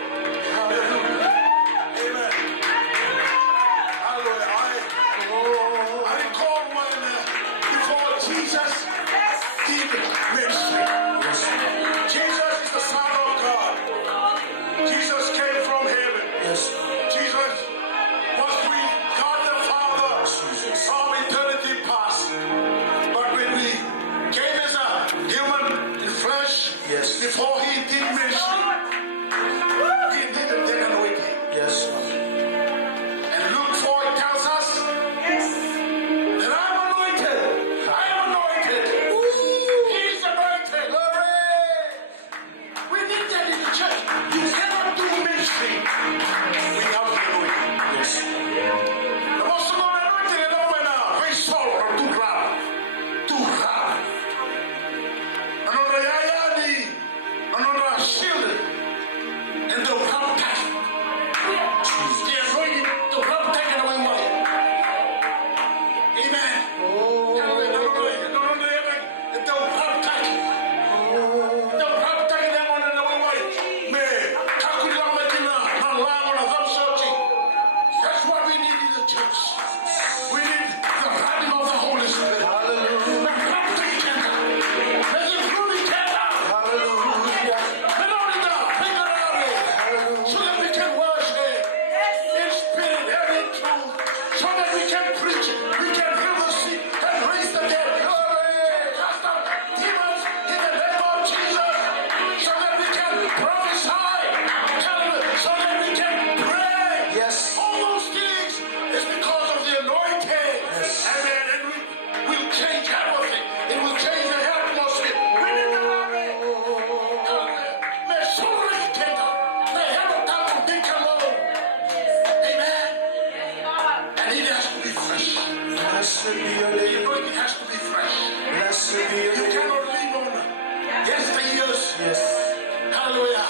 Hallelujah. Amen. Hallelujah. I recall when before Jesus did ministry. Jesus is the Son of God. Jesus came from heaven. Jesus was with God the Father from eternity past. But when he came as a human in flesh, before he did ministry, he didn't take anointing. And Luke 4 tells us that I'm anointed. I am anointed. He's anointed. We need that in the church. You cannot do ministry without the anointing. The most anointed is not when raise Saul or too hard. Another Yayadi, another shield, and the rub taken. The anointing, the rub taken away money. Amen. That's what we need in the church. We need the running of the Holy Spirit. The baptism center. Let it really center. Let all it down. Pick it up. So that we can worship in spirit and in truth. So that we can preach. We can heal the sick and raise the dead. Cast out demons in the name of Jesus. So that we can prophesy. So that we can pray. All those things is because of the anointing. Amen. And we will change everything. It will change the atmosphere. We need the army. May somebody take up. May have a cup of big alone. Amen. And it has to be fresh. The anointing has to be fresh. You cannot live on yesteryears. Hallelujah.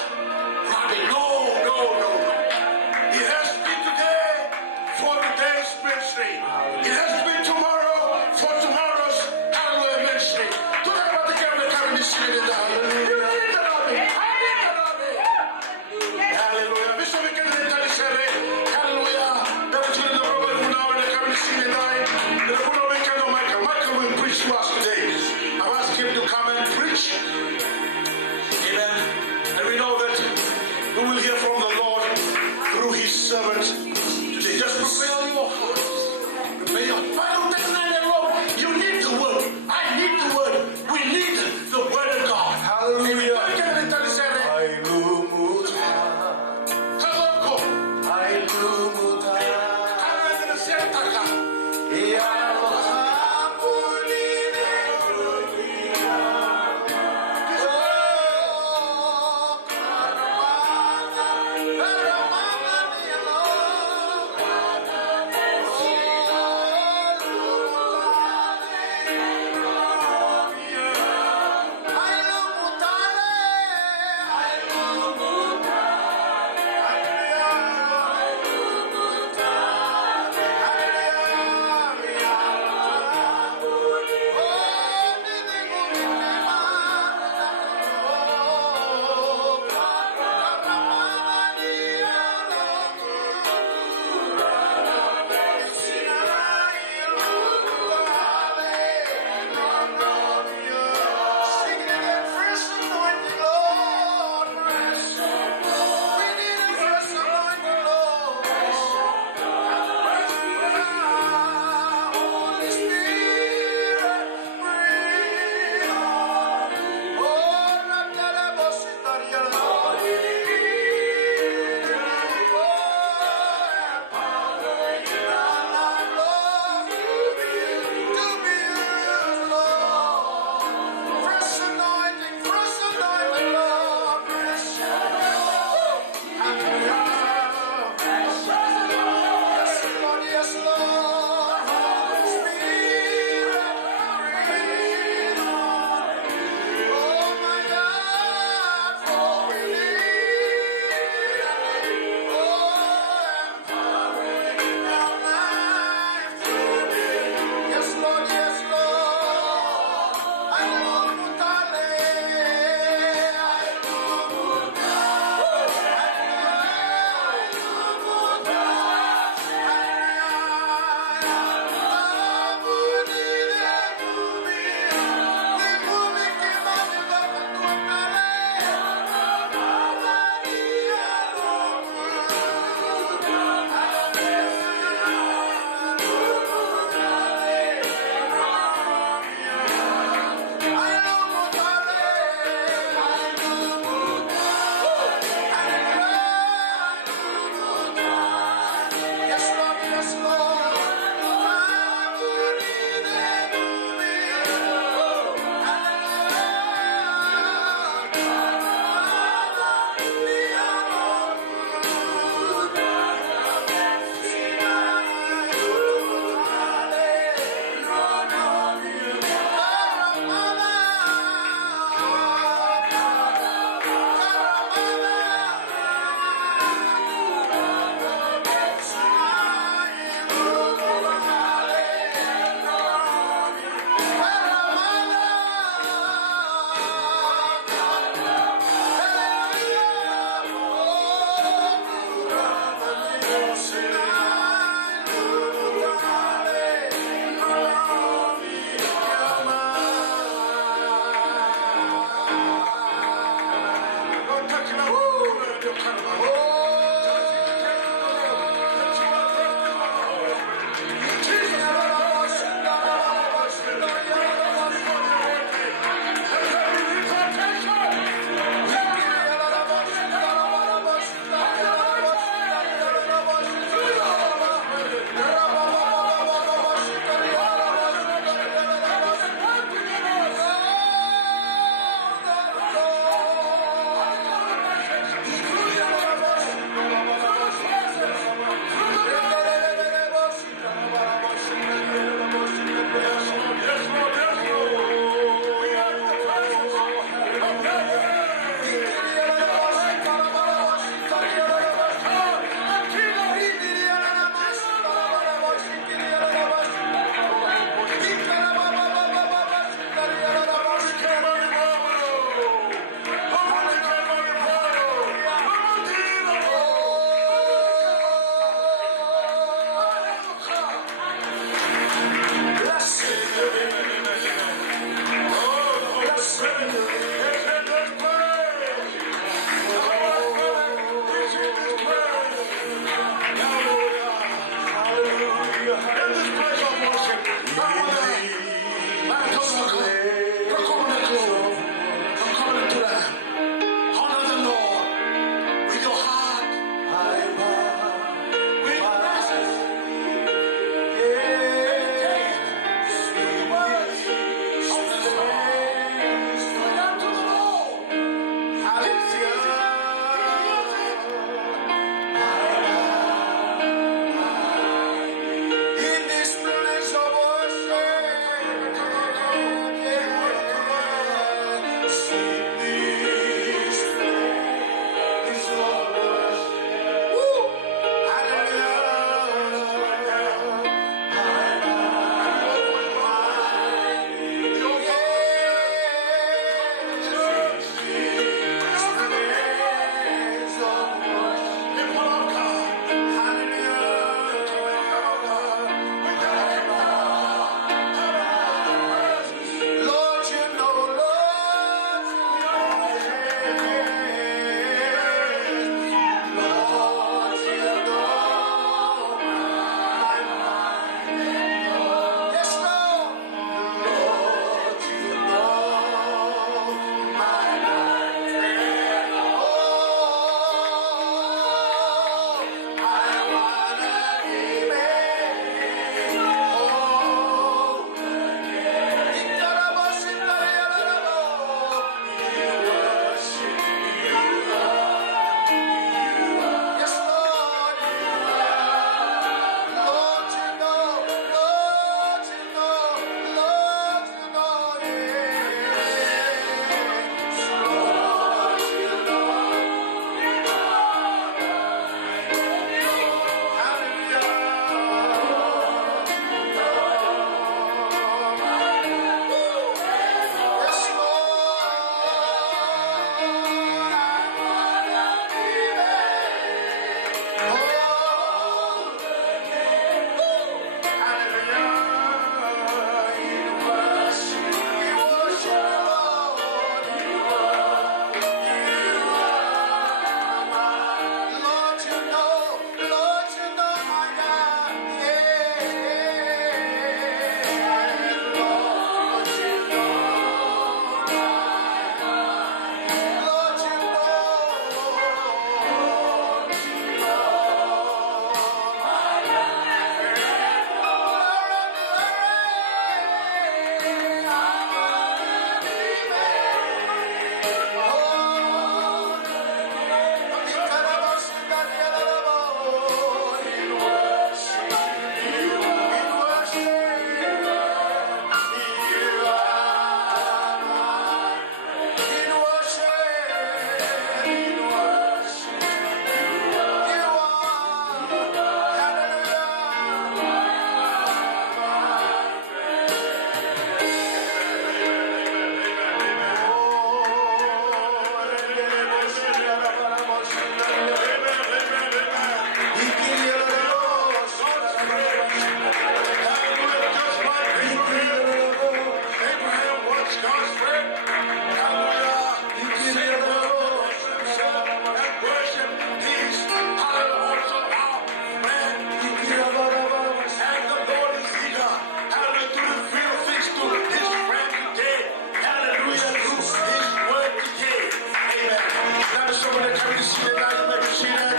seated now. You may be seated.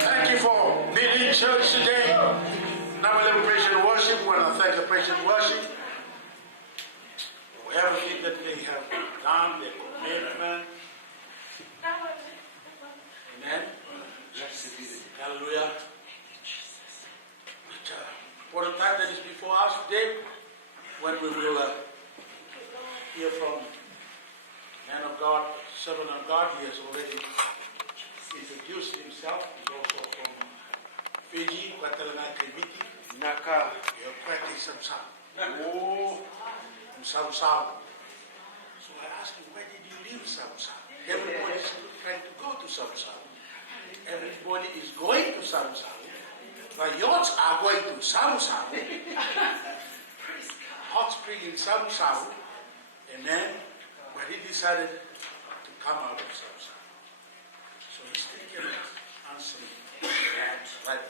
Thank you for being in church today. Now we have praise and worship. We want to thank the praise and worship for everything that they have done, their commitment. Amen. Hallelujah. For the time that is before us today, when we will hear from man of God, servant of God, he has already introduced himself. He's also from Fiji, Guatemala, Kemiti. Naka. He practiced Samsam. Oh, Samsam. So I asked him, why did you leave Samsam? Everybody is trying to go to Samsam. Everybody is going to Samsam. But yours are going to Samsam. Hot spring in Samsam. Amen. But he decided to come out of Samsam. So he still cannot answer me. Right now. But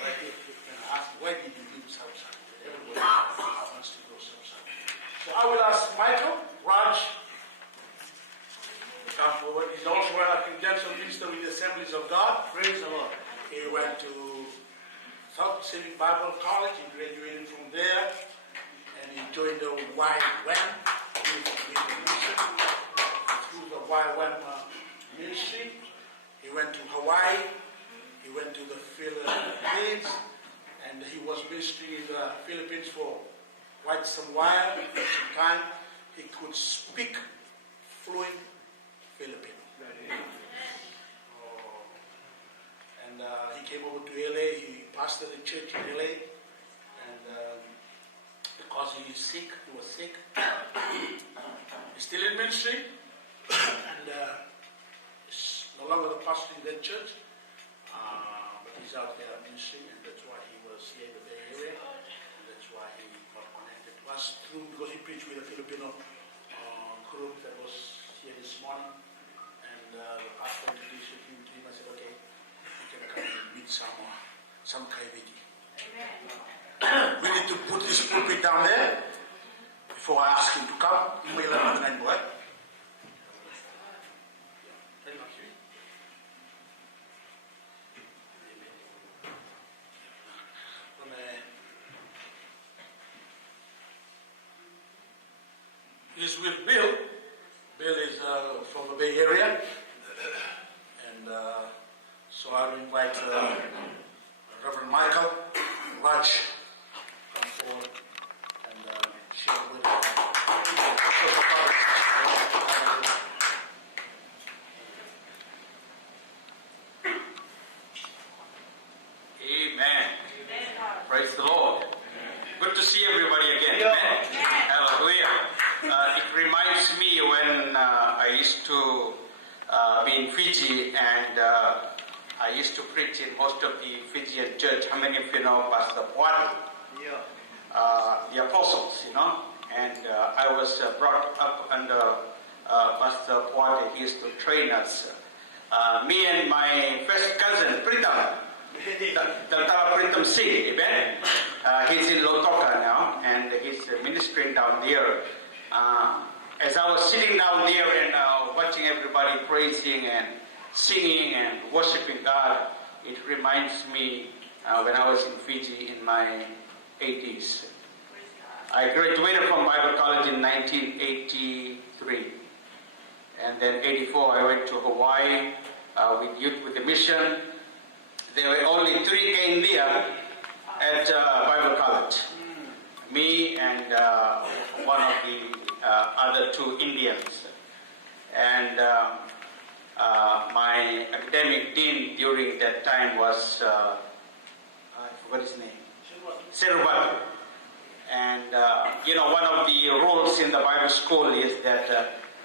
I asked, why did you leave Samsam? Everybody wants to go Samsam. So I will ask Michael, Raj, to come forward. He's also an credential minister with the Assemblies of God. Praise the Lord. He went to South Pacific Bible College. He graduated from there. And he joined the YWAM with the mission. Through the YWAM ministry, he went to Hawaii. He went to the Philippines. And he was ministering in the Philippines for quite some while. At some time, he could speak fluent Filipino. And he came over to LA. He pastored a church in LA. And because he is sick, he was sick. He's still in ministry. And he's no longer the pastor in that church. But he's out there ministering. And that's why he was here in the Bay Area. And that's why he got connected to us through, because he preached with a Filipino group that was here this morning. And the pastor introduced him to him. I said, okay, you can come and meet some Kaiviti. We need to put this pulpit down there before I ask him to come. You may let me know. He's with Bill. Bill is from the Bay Area. And so I'll invite Reverend Michael, Raj, come forward and share with us. Amen. Praise the Lord. Good to see everybody again. Amen. Hallelujah. It reminds me when I used to be in Fiji and I used to preach in most of the Fijian church. How many of you know Pastor Puati? The apostles, you know. And I was brought up under Pastor Puati. He used to train us. Me and my first cousin, Pritam, Dr. Pritam Singh, amen. He's in Lautoka now, and he's ministering down there. As I was sitting down there and watching everybody praising and singing and worshiping God, it reminds me when I was in Fiji in my 80s. I graduated from Bible College in 1983. And then 84, I went to Hawaii with Youth with a Mission. There were only 3 in there at Bible College. Me and one of the other 2 Indians. And my academic dean during that time was, I forgot his name, Serubatu. And you know, one of the rules in the Bible school is that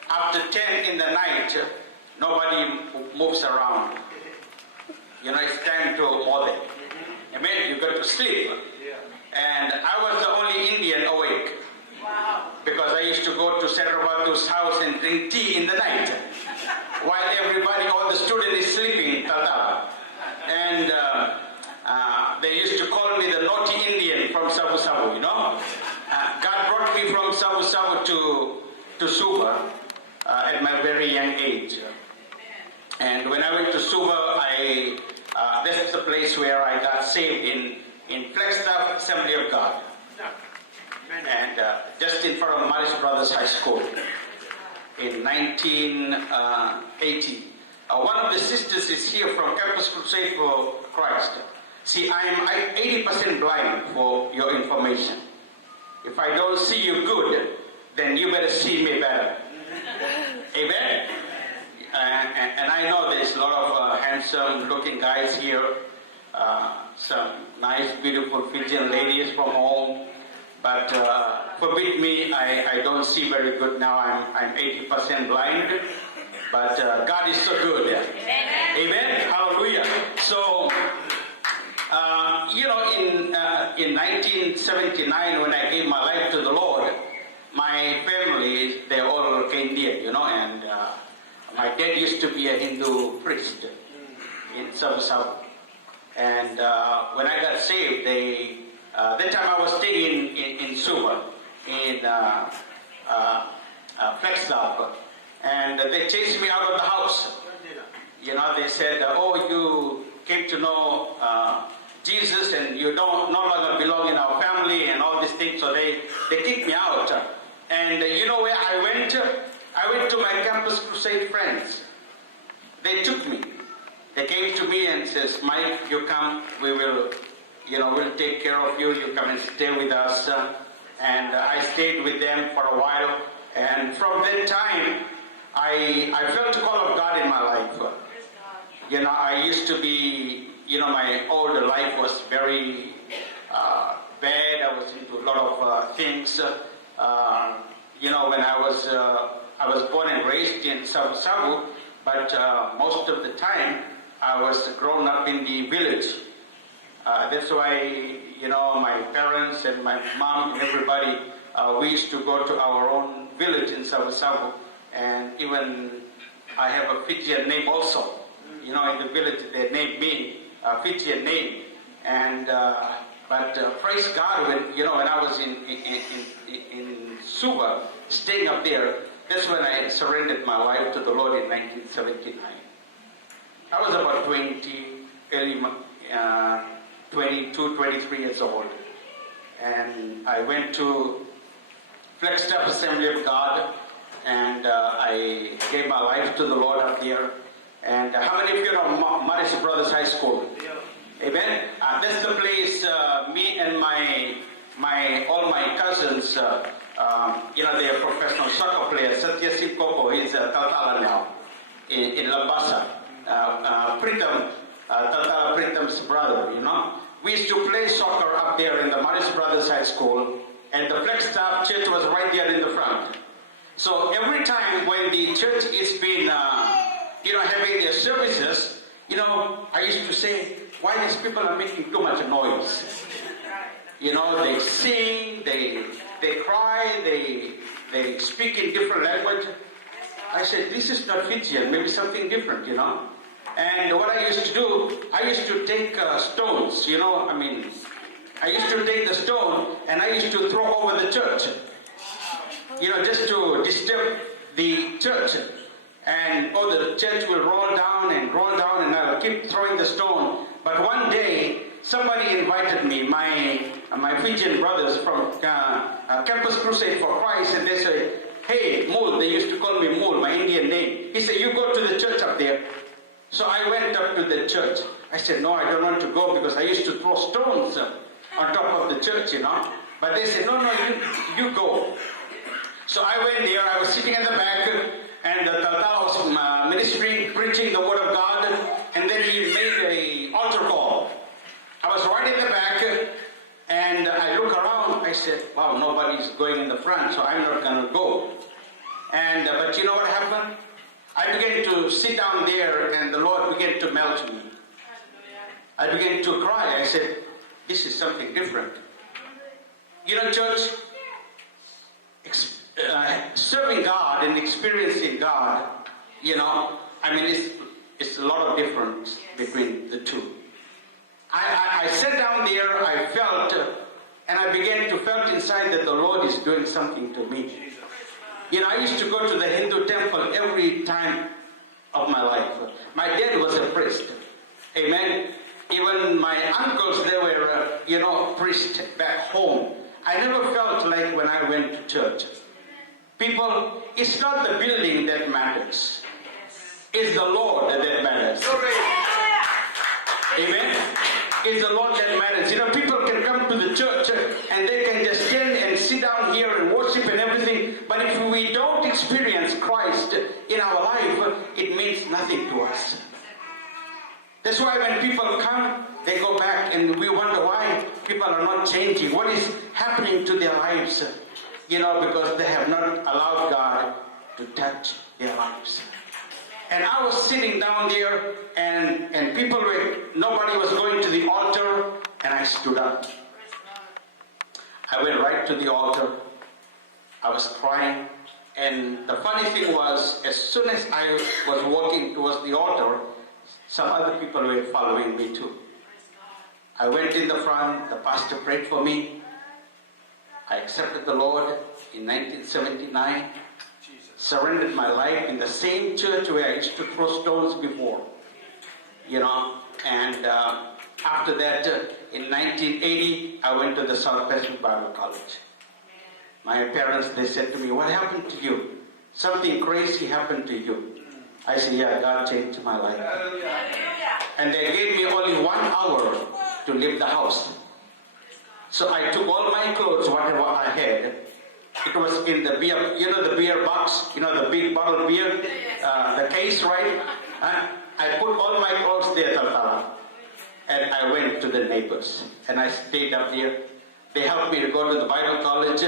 after 10 in the night, nobody moves around. You know, it's time to mother. Amen. You got to sleep. And I was the only Indian awake. Wow. Because I used to go to Serubatu's house and drink tea in the night, while everybody, all the students is sleeping. And they used to call me the naughty Indian from Sabu Sabu, you know. God brought me from Sabu Sabu to Suba at my very young age. And when I went to Suba, Suva, this is the place where I got saved in Flagstaff Assembly of God. And just in front of Maris Brothers High School in 1980. One of the sisters is here from Campus Crusade for Christ. See, I'm 80% blind for your information. If I don't see you good, then you better see me better. Amen? And I know there's a lot of handsome looking guys here. Some nice, beautiful Fijian ladies from home. But forbid me, I don't see very good now. I'm 80% blind. But God is so good. Amen. Amen. Hallelujah. So, in 1979, when I gave my life to the Lord, my family, they all came here, and my dad used to be a Hindu priest in Savu. And when I got saved, that time I was staying in Suva, in Flagstaff, and they chased me out of the house. They said, you came to know Jesus and you no longer belong in our family and all these things, so they kicked me out. And you know where I went? I went to my Campus Crusade friends. They took me. They came to me and says, Mike, you come, we'll take care of you. You come and stay with us. And I stayed with them for a while. And from that time, I felt the call of God in my life. I used to be, my older life was very bad. I was into a lot of things. When I was born and raised in Savu, but most of the time I was grown up in the village. That's why, my parents and my mom and everybody, we used to go to our own village in Savu. And even I have a Fijian name also. In the village they named me a Fijian name. And but praise God, when I was in Suva, staying up there, that's when I surrendered my life to the Lord in 1979. I was about 22, 23 years old. And I went to Flagstaff Assembly of God, and I gave my life to the Lord up there. And how many of you know Maris Brothers High School? Amen. That's the place. Me and all my cousins. They are professional soccer players. Satya Sikoko is Tatala now in Labasa. Pritam, Tatala Pritam's brother. We used to play soccer up there in the Maris Brothers High School, and the Flagstaff Church was right there in the front. So every time when the church is been having their services, I used to say, why these people are making too much noise? They sing, they cry, they speak in different language. I said, this is not Fijian, maybe something different, And what I used to do, I used to take stones, I used to take the stone and I used to throw over the church, just to disturb the church. And the church will roll down, and I'll keep throwing the stone. But one day, somebody invited me, my Fijian brothers from Campus Crusade for Christ, and they said, hey, Mool, they used to call me Mool, my Indian name. He said, you go to the church up there. So I went up to the church. I said, no, I don't want to go because I used to throw stones on top of the church, But they said, no, you go. So I went there, I was sitting at the back, and the Tatala was ministering, preaching the word of God, and then he made an altar call. I was right in the back, and I look around, I said, wow, nobody's going in the front, so I'm not going to go. But you know what happened? I began to sit down there, and the Lord began to melt me. I began to cry. I said, this is something different. Church, serving God and experiencing God, it's a lot of difference between the two. I sat down there, I felt, and I began to felt inside that the Lord is doing something to me. I used to go to the Hindu temple every time of my life. My dad was a priest. Amen. Even my uncles, they were, priests back home. I never felt like when I went to church. People, it's not the building that matters. It's the Lord that matters. Amen. It's the Lord that matters. People can come to the church and they can just stand and sit down here and worship and everything. But if we don't experience Christ in our life, it means nothing to us. That's why when people come, they go back and we wonder why people are not changing. What is happening to their lives? Because they have not allowed God to touch their lives. And I was sitting down there and nobody was going to the altar, and I stood up. I went right to the altar. I was crying. And the funny thing was, as soon as I was walking towards the altar, some other people were following me too. I went in the front, the pastor prayed for me. I accepted the Lord in 1979, surrendered my life in the same church where I used to throw stones before. And after that, in 1980, I went to the South Pacific Bible College. My parents, they said to me, "What happened to you? Something crazy happened to you." I said, "Yeah, God changed my life." And they gave me only 1 hour to leave the house. So I took all my clothes, whatever I had. It was in the beer, the beer box, the big bottle beer, the case, right? I put all my clothes there, Taltala. And I went to the neighbors. And I stayed up there. They helped me to go to the Bible college.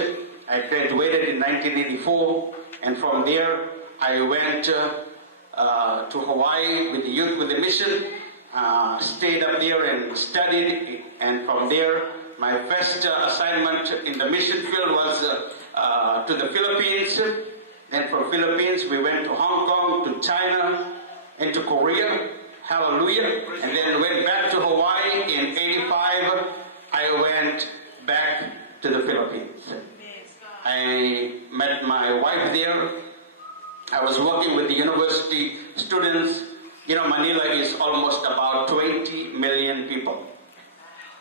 I graduated in 1984. And from there, I went to Hawaii with the youth, with the mission. Stayed up there and studied. And from there, my first assignment in the mission field was to the Philippines. Then from Philippines, we went to Hong Kong, to China, and to Korea. Hallelujah. And then went back to Hawaii in 85. I went back to the Philippines. I met my wife there. I was working with the university students. Manila is almost about 20 million people.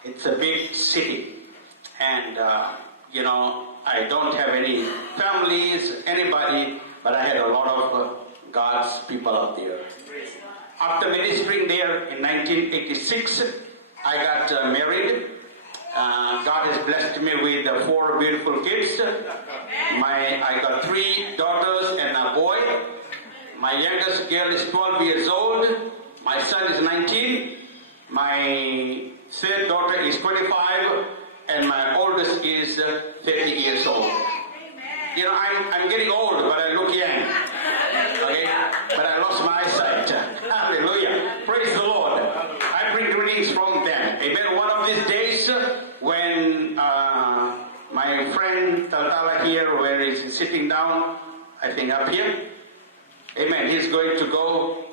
It's a big city. And, I don't have any families, anybody, but I had a lot of God's people out there. After ministering there in 1986, I got married. God has blessed me with 4 beautiful kids. I got 3 daughters and a boy. My youngest girl is 12 years old. My son is 19. My third daughter is 25. And my oldest is 30 years old. I'm getting old, but I look young. Okay? But I lost my eyesight. Hallelujah. Praise the Lord. I bring greetings from them. Amen. One of these days, when my friend Taltala here, where he's sitting down, I think up here. Amen. He's going to go.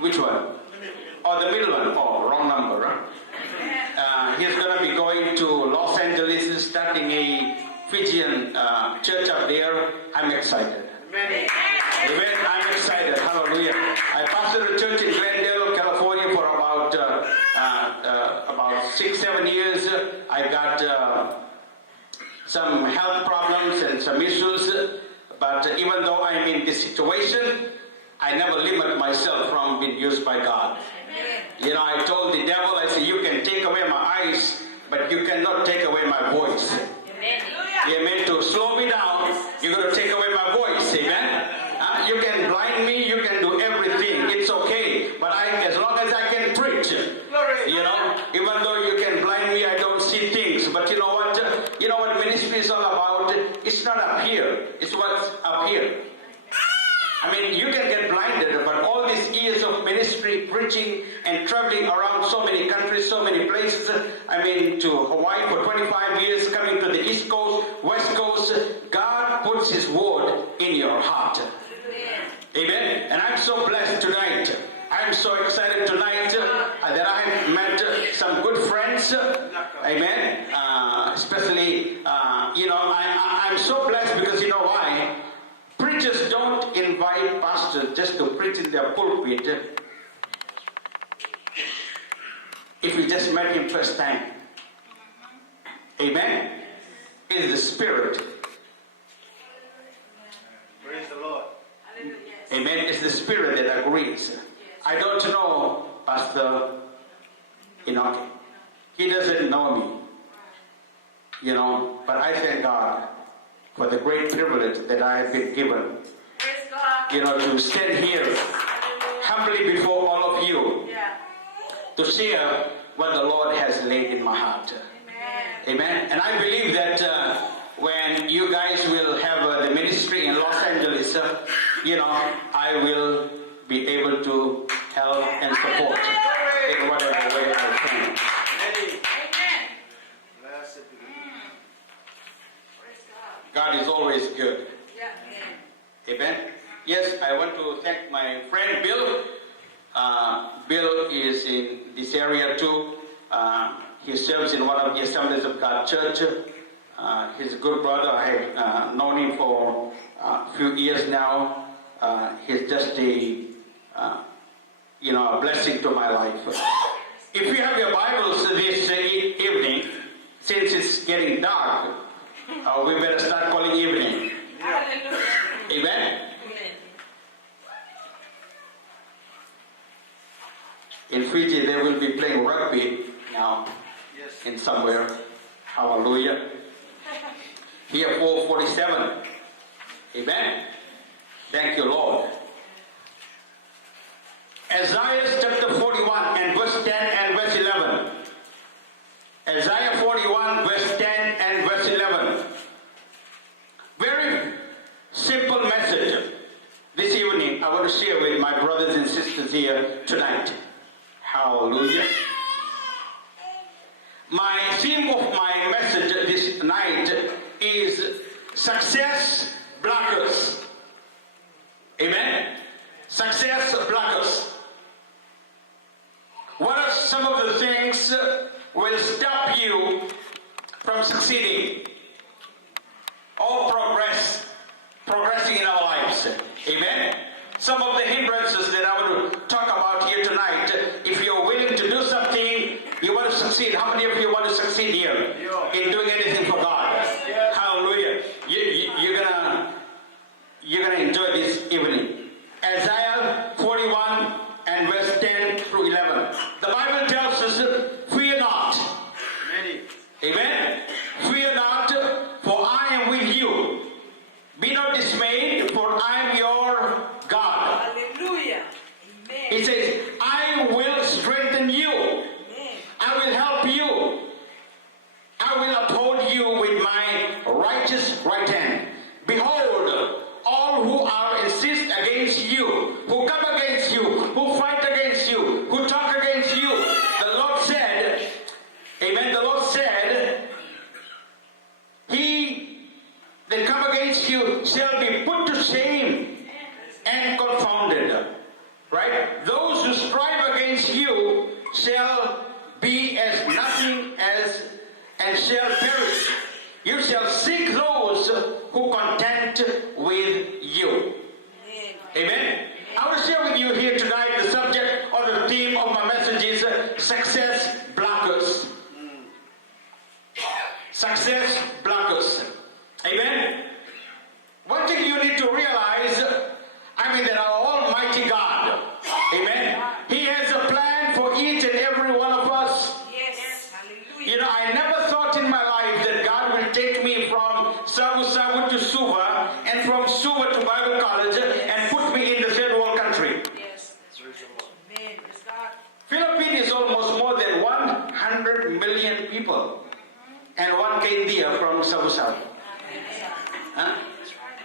Which one? Oh, the middle one. Oh, wrong number. Huh? He's going to be going to Los Angeles, starting a Fijian church up there. I'm excited. Amen. I'm excited. Hallelujah. I pastored a church in Glendale, California for about 6-7 years. I got some health problems and some issues. But even though I'm in this situation, I never limit myself from being used by God. I told the devil, I said, you can take away my eyes, but you cannot take away my voice. You're meant to slow me down. You're going to take away my voice. Amen. You can blind me. You can do everything. It's okay. But as long as I can preach, even though you can blind me, I don't see things. But you know what? Ministry is all about? It's not up here. It's what's up here. You can get blinded, but all these years of ministry, preaching, and traveling around so many countries, so many places, to Hawaii for 25 years, coming to the East Coast, West Coast, God puts His word in your heart. Amen? And I'm so blessed tonight. I'm so excited tonight that I have met some good friends. Amen? Especially, I'm so blessed because you know why? Preachers don't invite pastors just to preach in their pulpit, if you just met him first time. Amen? It is the Spirit. Praise the Lord. Amen? It's the Spirit that agrees. I don't know Pastor Enoch. He doesn't know me. You know, but I thank God for the great privilege that I have been given. You know, to stand here humbly before all of you to share what the Lord has laid in my heart. Amen. And I believe that when you guys will have the ministry in Los Angeles, you know, I will be able to help and support in whatever way I can. God is always good. Amen. Yes, I want to thank my friend Bill. Bill is in this area too. He serves in one of the Assemblies of God Church. He's a good brother. I have known him for a few years now. He's just a blessing to my life. If you have your Bibles this evening, since it's getting dark, we better start calling evening. Amen. In Fiji, they will be playing rugby now. Yes. In somewhere. Hallelujah. Here 4:47. Amen. Thank you, Lord. Isaiah chapter 41 and verse 10 and verse 11. Isaiah 41 verse 10 and verse 11. Very simple message. This evening I want to share with my brothers and sisters here tonight. Hallelujah. My theme of my message this night is success blockers. Amen? Success blockers. What are some of the things will stop you from succeeding or progressing in our lives? Amen? Some of the hindrances that I want to talk about here tonight. If you're willing to do something, you want to succeed. How many of you want to succeed here in doing anything for God? Yes. Hallelujah. You're gonna enjoy this evening. Isaiah 41 and verse 10 through 11. The Bible tells us, fear not. Many. Amen. Fear not, for I am with you. Be not dismayed, for I am your God. Hallelujah. Amen. He says, I will strengthen you. Amen. I will help you. I will uphold you with my righteous right hand. Behold, all who are insist against you, who come against you, who fight against you, who talk against you, the Lord said, amen, the Lord said, he that come against you shall be put to shame and confounded. Right? Those who strive against you shall be as nothing as and shall perish. You shall seek those who contend with you. Amen. I want to share with you here tonight the subject or the theme of my message is success blockers. Success blockers. Amen. One thing you need to realize, that our Almighty God, amen, He has a plan for each and every one of us. Yes. Hallelujah. I never thought in my life that God will take me from Savu to Suva and from Suva to Bible College and put me in the third world country. Yes. Amen. Praise God. Philippines is almost more than 100 million people. And one India from Savu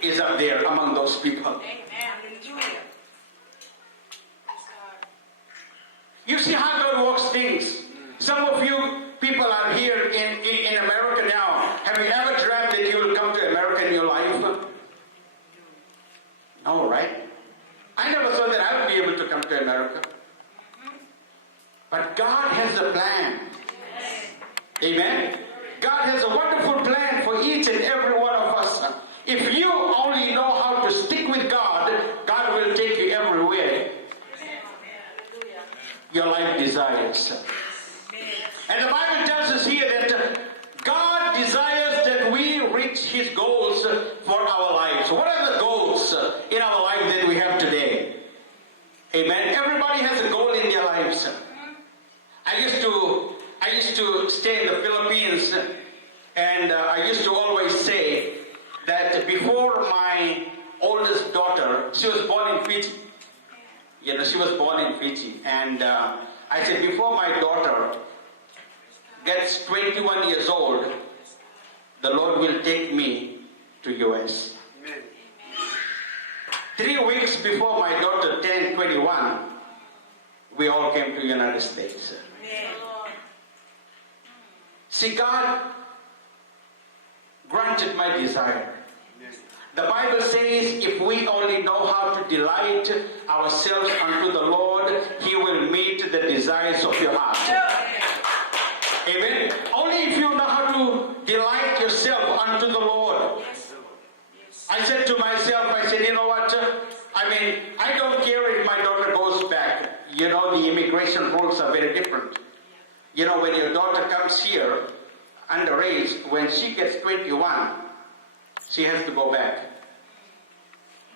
is up there among those people. Amen. Hallelujah. Praise God. You see how God works things. Some of you people are here in America now. Have you ever dreamt that you will come to America in your life? No, right? I never thought that I would be able to come to America. But God has a plan. Amen? God has a wonderful plan for each and every one of us. If you only know how to stick with God, God will take you everywhere your life desires. Amen. And the Bible tells us here that God desires that we reach His goals for our lives. What are the goals in our life that we have today? Amen. Everybody has a goal in their lives. I used to stay in the Philippines, and I used to always say that before my oldest daughter, she was born in Fiji. You know, she was born in Fiji, and I said before my daughter gets 21 years old, the Lord will take me to US. Amen. 3 weeks before my daughter turned 21, we all came to United States. Amen. See, God granted my desire. Amen. The Bible says if we only know how to delight ourselves unto the Lord, He will meet the desires of your heart. Amen. Only if you know how to delight yourself unto the Lord. I said to myself, I said, you know what? I don't care if my daughter goes back. You know, the immigration rules are very different. You know, when your daughter comes here, underage, when she gets 21, she has to go back.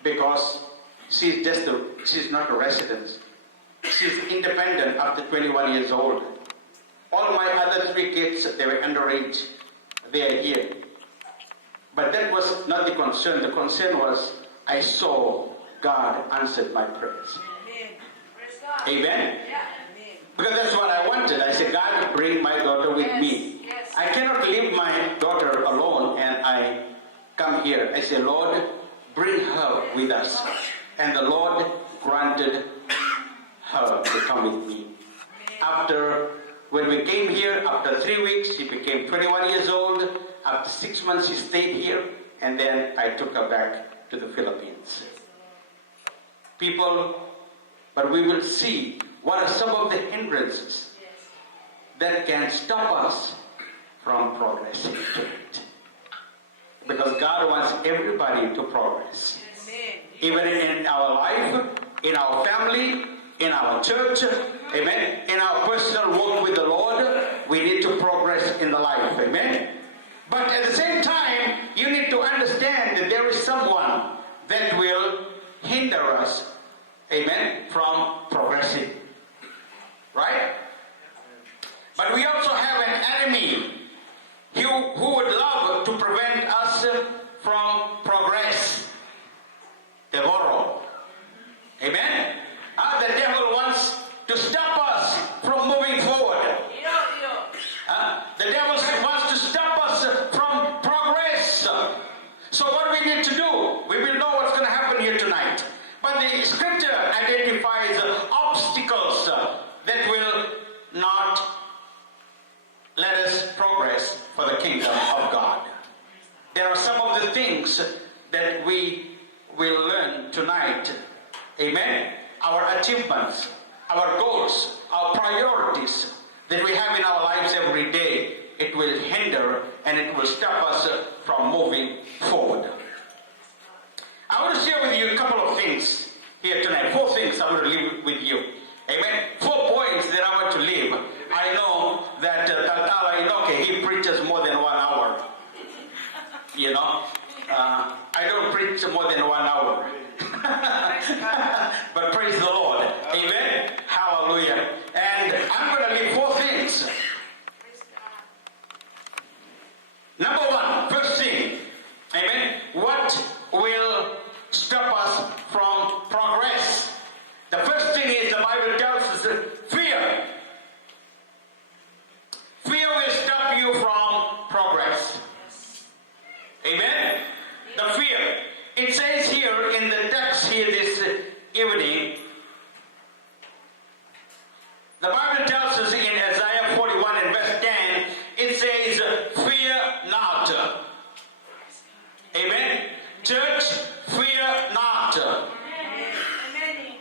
Because she's not a resident. She's independent after 21 years old. All my other 3 kids, they were underage. They are here. But that was not the concern. The concern was I saw God answered my prayers. Amen. Praise God. Amen? Yeah. Amen. Because that's what I wanted. I said, God, bring my daughter with me. Yes. I cannot leave my daughter alone, and I come here. I say, Lord, bring her with us. And the Lord granted her to come with me. When we came here, after 3 weeks, she became 21 years old. After 6 months, she stayed here. And then I took her back to the Philippines. People, but we will see what are some of the hindrances that can stop us from progressing to it. Because God wants everybody to progress. Amen. Even in our life, in our family, in our church, amen, in our personal walk with the Lord, we need to progress in the life, amen. But at the same time, you need to understand that there is someone that will hinder us, amen, from progressing. Right? But we also have an enemy who would love to prevent us from progress. Devourer. Amen? The devil wants to stop us from moving forward. The devil wants to stop us from progress. So what we need to do, we will know what's going to happen here tonight. But the scripture identifies obstacles that will not let us progress for the kingdom of God. There are some of the things that we will learn tonight. Amen? Our achievements, our goals, our priorities that we have in our lives every day, it will hinder and it will stop us from moving forward. I want to share with you a couple of things here tonight. 4 things I want to leave with you. Amen? 4 points that I want to leave. I know that Tatala Inoke, he preaches more than 1 hour. You know? I don't preach more than 1 hour. But praise the Lord. Amen? Hallelujah. And I'm going to leave 4 things. Number 1, first thing. Amen? What will stop us from progress? The first thing is the Bible tells us fear. Fear will stop you from progress. Amen? The fear. It says here in the text here this evening, the Bible tells us in Isaiah 41 and verse 10, it says, fear not. Amen? Church, fear not. Amen.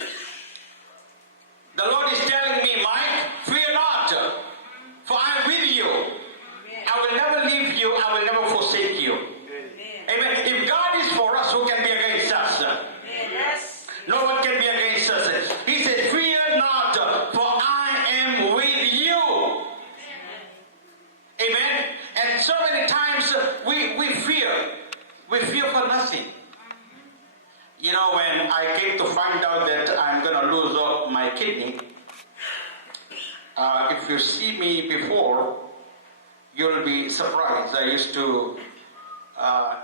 The Lord is telling me, Mike, fear not, for I am with you. I will never leave you, I will never forsake you. Amen. If God is for us, who can be against us? Yes. No one can be against us. He says, fear not, for I if you see me before, you'll be surprised. I used to,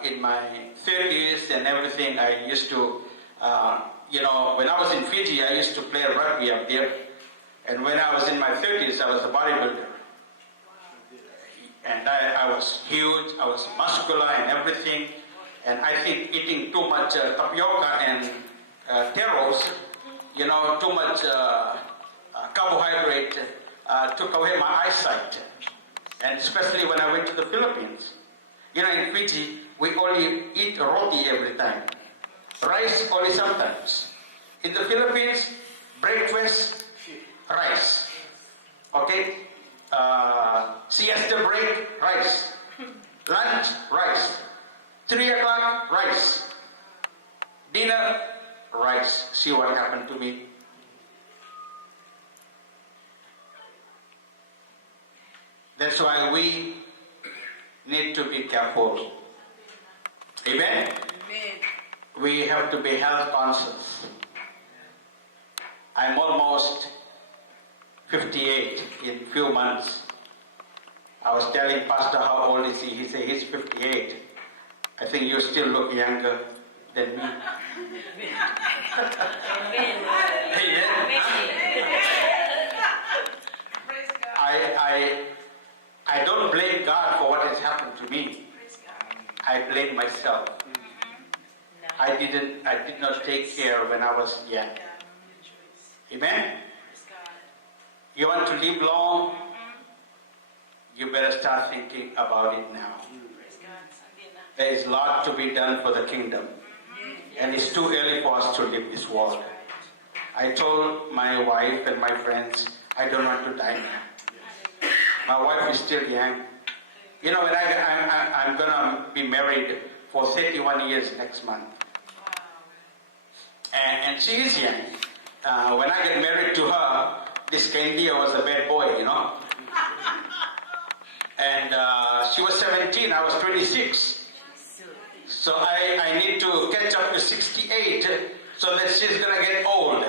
in my 30s and everything, I used to, when I was in Fiji, I used to play rugby up there. And when I was in my 30s, I was a bodybuilder. And I was huge, I was muscular and everything. And I think eating too much tapioca and taros, too much carbohydrate took away my eyesight. And especially when I went to the Philippines. In Fiji, we only eat roti every time. Rice only sometimes. In the Philippines, breakfast, rice. Okay? Siesta break, rice. Lunch, rice. 3 o'clock, rice. Dinner, rice. See what happened to me? That's why we need to be careful. Amen? Amen. We have to be health conscious. I'm almost 58 in few months. I was telling Pastor how old is he. He said he's 58. I think you still look younger than me. Amen. Praise God. I don't blame God for what has happened to me. Praise God. I blame myself. I did not take care when I was young. Amen? Praise God. You want to live long? You better start thinking about it now. Praise God. There is a lot to be done for the kingdom. And it's too early for us to leave this world. I told my wife and my friends, I don't want to die now. My wife is still young. When I'm going to be married for 31 years next month. And she is young. When I get married to her, this Candia was a bad boy, And she was 17, I was 26. So I need to catch up to 68 so that she's going to get old.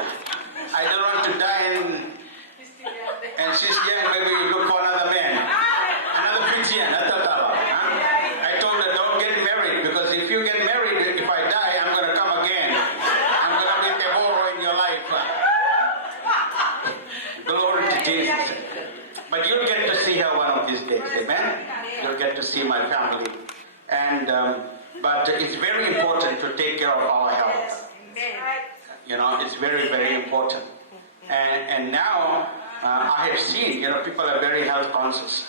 I don't want to die and she's young, maybe look for another man. Another Fijian, I told her, don't get married, because if you get married, if I die, I'm going to come again. I'm going to be Deborah in your life. Glory to Jesus. But you'll get to see her one of these days, amen? You'll get to see my family. And but it's very important to take care of our health. It's very, very important. And now I have seen, people are very health conscious.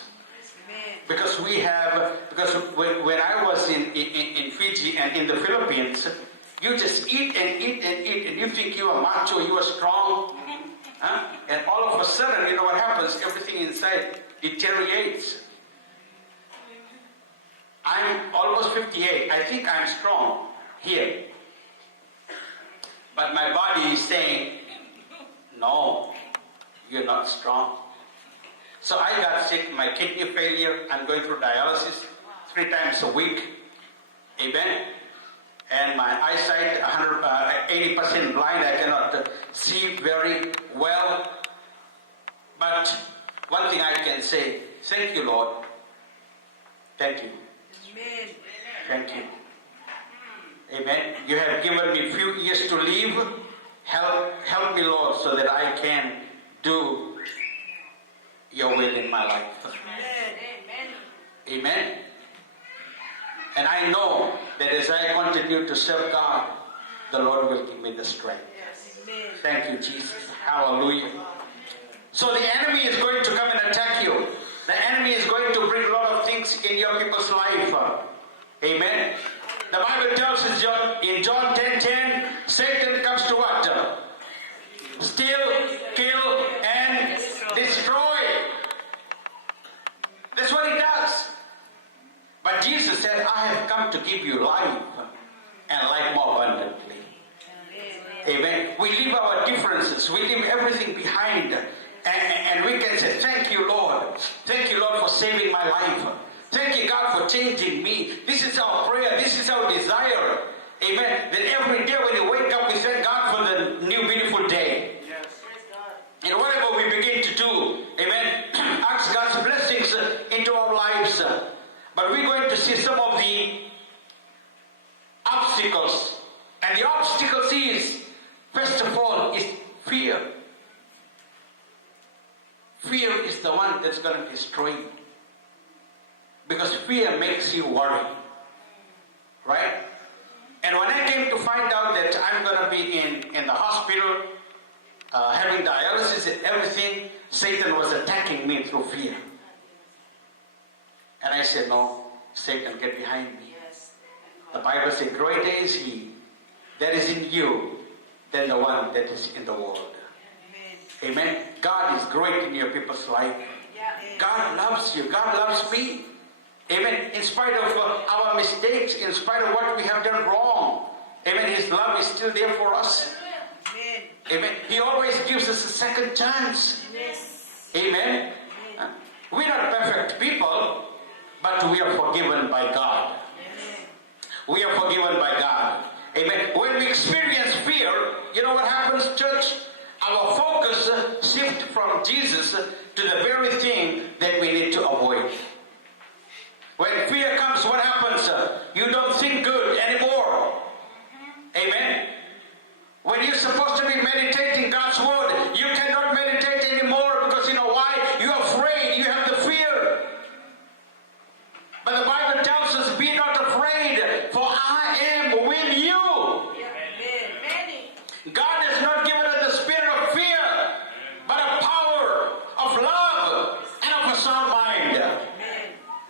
Because when I was in Fiji and in the Philippines, you just eat and eat and eat, and you think you are macho, you are strong. And all of a sudden, what happens? Everything inside deteriorates. I'm almost 58. I think I'm strong here. But my body is saying, no, you're not strong. So I got sick, my kidney failure. I'm going through dialysis 3 times a week. Amen. And my eyesight, 80% blind. I cannot see very well. But one thing I can say, thank you, Lord. Thank you. Amen. Thank you. Amen. You have given me few years to live. Help me, Lord, so that I can do your will in my life. Amen. Amen. And I know that as I continue to serve God, the Lord will give me the strength. Amen. Thank you, Jesus. Hallelujah. So the enemy is going to come and attack you. The enemy is going to bring a lot of things in your people's life. Amen. The Bible tells us in John 10:10, Satan comes to what? Steal, kill, and destroy. That's what he does. But Jesus said, I have come to give you life, and life more abundantly. Amen. We leave our differences. We leave everything behind. And we can say, thank you, Lord. Thank you, Lord, for saving my life. Thank you, God, for changing me. This is our prayer. This is our desire. Amen. That every day when you wake up, we thank God for the new beautiful day. Yes. And whatever we begin to do, amen, But we're going to see some of the obstacles. And the obstacles is, first of all, is fear. Fear is the one that's going to destroy you. Because fear makes you worry. Right? And when I came to find out that I'm going to be in the hospital, having dialysis and everything, Satan was attacking me through fear. And I said, no, Satan, get behind me. The Bible says, greater is he that is in you than the one that is in the world. Amen. God is great in your people's life. God loves you. God loves me. Amen. In spite of our mistakes, in spite of what we have done wrong, amen, His love is still there for us. Amen. He always gives us a second chance. Amen. We're not perfect people, but we are forgiven by God. We are forgiven by God. Amen. When we experience fear, you know what happens, church? Our focus shifts from Jesus to the very thing that we need to avoid. When fear comes, what happens? You don't think good anymore. Amen. When you're supposed to be meditating God's word, you cannot meditate anymore because you know why? You're afraid. You have the fear. But the Bible tells us, be not afraid, for I am with you. God has not given us the spirit of fear, but a power of love and of a sound mind.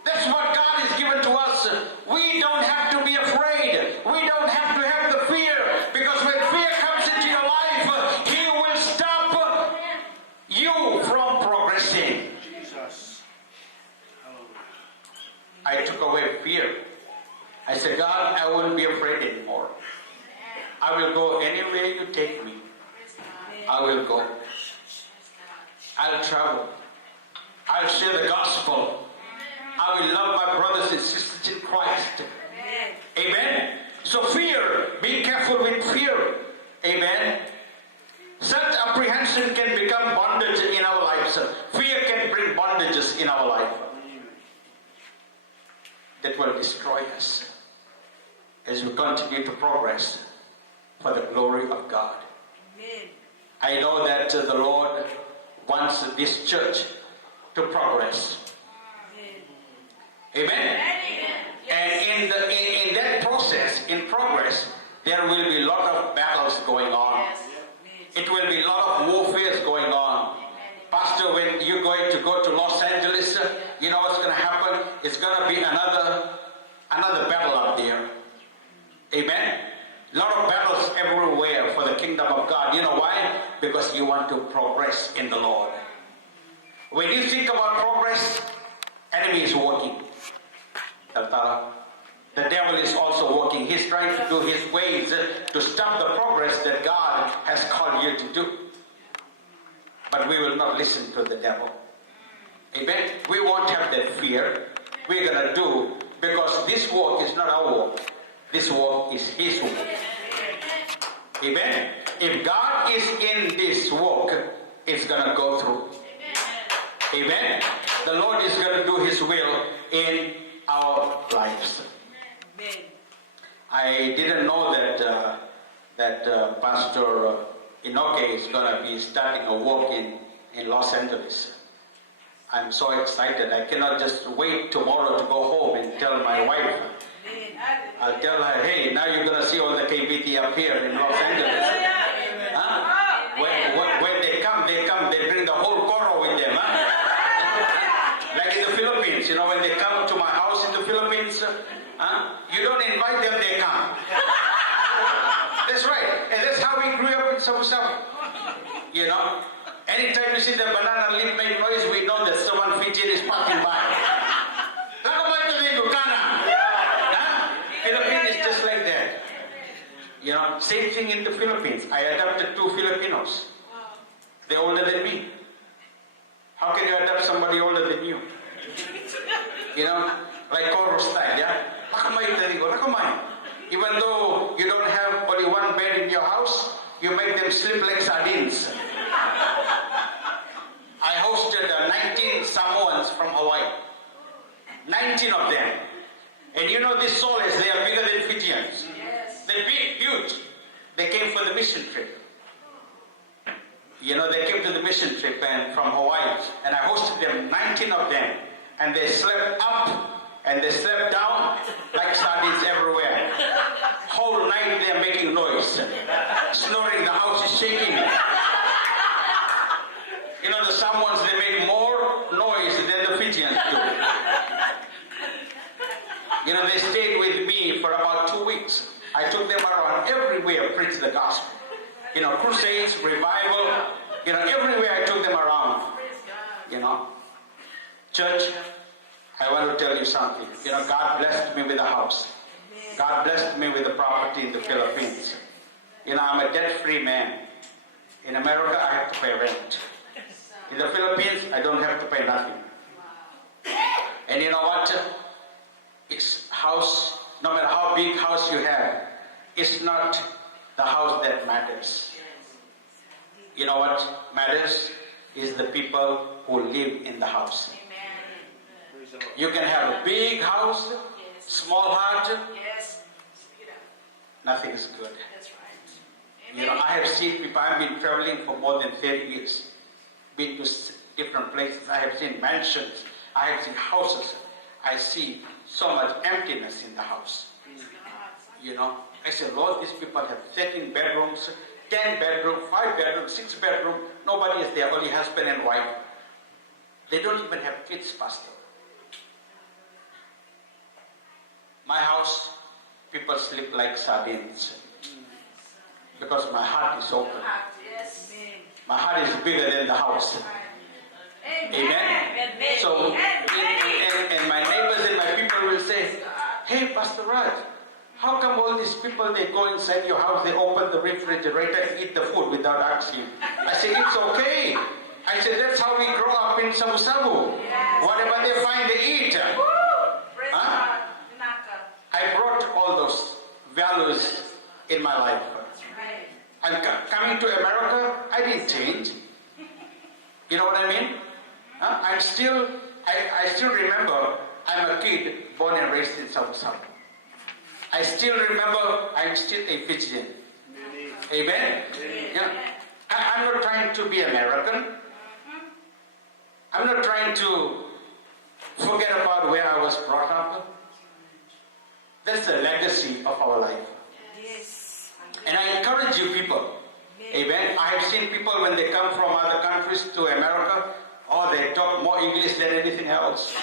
That's what God has given to us. We don't have to be afraid. We don't have to have the fear, because when fear comes into your life, He will stop you from progressing. Jesus. Hallelujah. I took away fear. I said, God, I won't be afraid anymore. I will go anywhere you take me. I will go. I'll travel. I'll share the gospel. I will love my brothers and sisters in Christ. Amen. So fear, be careful with fear. Amen. Such apprehension can become bondage in our lives. Fear can bring bondages in our life that will destroy us as we continue to progress for the glory of God. I know that the Lord wants this church to progress. Amen. And in that process, in progress, there will be a lot of battles going on. It will be a lot of warfare going on. Pastor, when you're going to go to Los Angeles, you know what's going to happen? It's going to be another battle up there. Amen. A lot of battles everywhere for the kingdom of God. You know why? Because you want to progress in the Lord. When you think about progress, enemy is working. The devil is also working. He's trying to do his ways to stop the progress that God has called you to do. But we will not listen to the devil. Amen. We won't have that fear. We're going to do, because this walk is not our walk. This walk is His walk. Amen. If God is in this walk, it's going to go through. Amen. The Lord is going to do His will in our lives. I didn't know that Pastor Inoke is going to be starting a walk in Los Angeles. I'm so excited. I cannot just wait tomorrow to go home and tell my wife. I'll tell her, hey, now you're going to see all the KBT up here in Los Angeles. Huh? When they come, they bring the whole choir with them. Huh? Like in the Philippines, you know, when they come to my house in the Philippines, you don't invite them, they come. That's right. And that's how we grew up in Sabu-Sabu. You know, anytime you see the banana leaf make noise, we know that someone Fijian is passing by. Philippines is just like that. You know, same thing in the Philippines. I adopted 2 Filipinos. They're older than me. How can you adopt somebody older than you? You know, like Coro style, yeah? Even though you don't have only one bed in your house, you make them sleep like sardines. I hosted 19 Samoans from Hawaii. 19 of them. And you know these Soles, they are bigger than Fijians. Yes. They're big, huge. They came for the mission trip. You know, they came to the mission trip and from Hawaii. And I hosted them, 19 of them. And they slept up and they slept down like sardines everywhere. Whole night they're making noise. Snoring, the house is shaking. You know, the Samoans, they make more noise than the Fijians do. You know, they stayed with me for about 2 weeks. I took them around everywhere, preached the gospel. You know, crusades, revival, you know, everywhere I took them around. You know, church, I want to tell you something. You know, God blessed me with a house. God blessed me with a property in the Philippines. You know, I'm a debt-free man. In America, I have to pay rent. In the Philippines, I don't have to pay nothing. And you know what? It's house, no matter how big house you have, it's not the house that matters. You know what matters is the people who live in the house. You can have a big house, small heart, Yes. nothing is good. That's right. You know, I have seen people, I've been traveling for more than 30 years, been to different places, I have seen mansions, I have seen houses, I see so much emptiness in the house. You know, I say, Lord, these people have 13 bedrooms, 10 bedrooms, 5 bedrooms, 6 bedrooms, nobody is there, only husband and wife. They don't even have kids, Pastor. My house, people sleep like sardines because my heart is open. Yes. My heart is bigger than the house. Amen. So, and my neighbors and my people will say, hey, Pastor Raj, how come all these people, they go inside your house, they open the refrigerator and eat the food without asking? I say, it's okay. I said, that's how we grow up in Sabu Sabu. Whatever they find, they eat. Praise Huh? God. Naka. I brought all those values in my life. That's right. And coming to America, I didn't change. You know what I mean? Huh? I still remember I'm a kid born and raised in Sabu Sabu. I still remember I'm still a Fijian. Amen? Yeah. I'm not trying to be American. I'm not trying to forget about where I was brought up. That's the legacy of our life. Yes. And I encourage you people. Amen. I have seen people when they come from other countries to America, oh, they talk more English than anything else.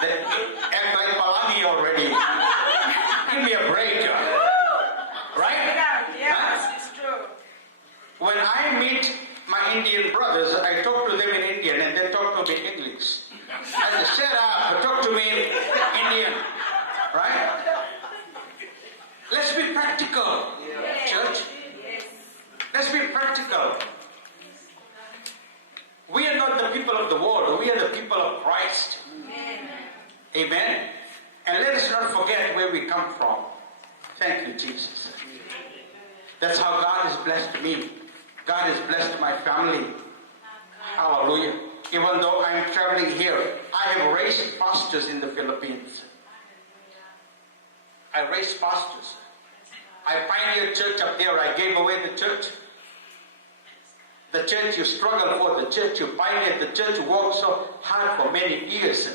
They act like Palangi already. Give me a break. Right? Yes, it's true. When I meet my Indian brothers, I talk to them in Indian and they talk to me in English. I say, shut up, talk to me in Indian. Right? Let's be practical, church. Let's be practical. We are not the people of the world, we are the people of Christ. Amen. And let us not forget where we come from. Thank you, Jesus. That's how God has blessed me. God has blessed my family. Hallelujah. Even though I'm traveling here, I have raised pastors in the Philippines. I raised pastors. I pioneered church up there. I gave away the church. The church you struggled for, the church you pioneered, the church you worked so hard for many years.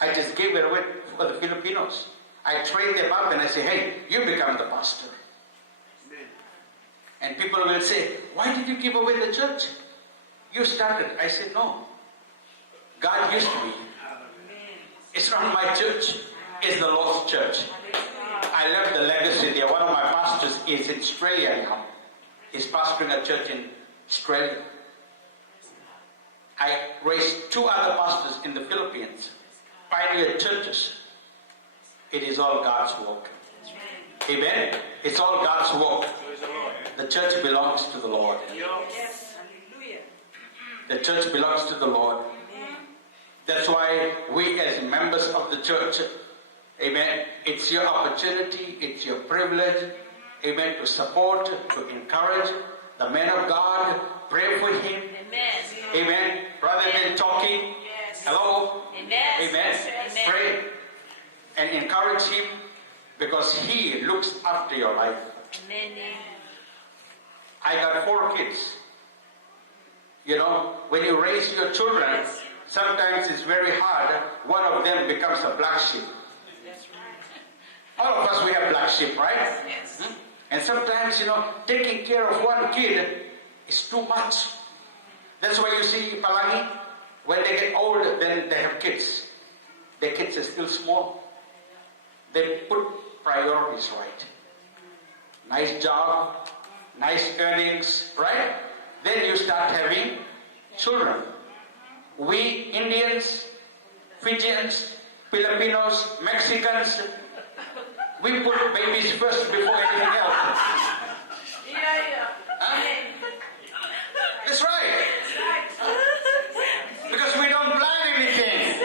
I just gave it away for the Filipinos. I trained them up and I say, hey, you become the pastor. And people will say, why did you give away the church? You started. I said, no. God used me. It's not my church. It's the Lord's church. I left the legacy there. One of my pastors is in Australia now. He's pastoring a church in Australia. I raised 2 other pastors in the Philippines. Pioneer churches. It is all God's work. Amen? It's all God's work. The church belongs to the Lord. Yes. Hallelujah. The church belongs to the Lord. That's why we as members of the church, amen, it's your opportunity, it's your privilege, amen, to support, to encourage the man of God, pray for him. Amen. Amen. Rather than talking, Hello? Amen. Amen. Amen. Pray and encourage him because he looks after your life. Amen. I got 4 kids. You know, when you raise your children, sometimes it's very hard. One of them becomes a black sheep. That's right. All of us, we have black sheep, right? Yes. And sometimes, you know, taking care of one kid is too much. That's why you see Palangi, when they get old, then they have kids. The kids are still small. They put priorities right. Nice job, nice earnings, right? Then you start having children. We Indians, Fijians, Filipinos, Mexicans, we put babies first before anything else. Yeah. Huh? That's right. That's right. Because we don't plan anything.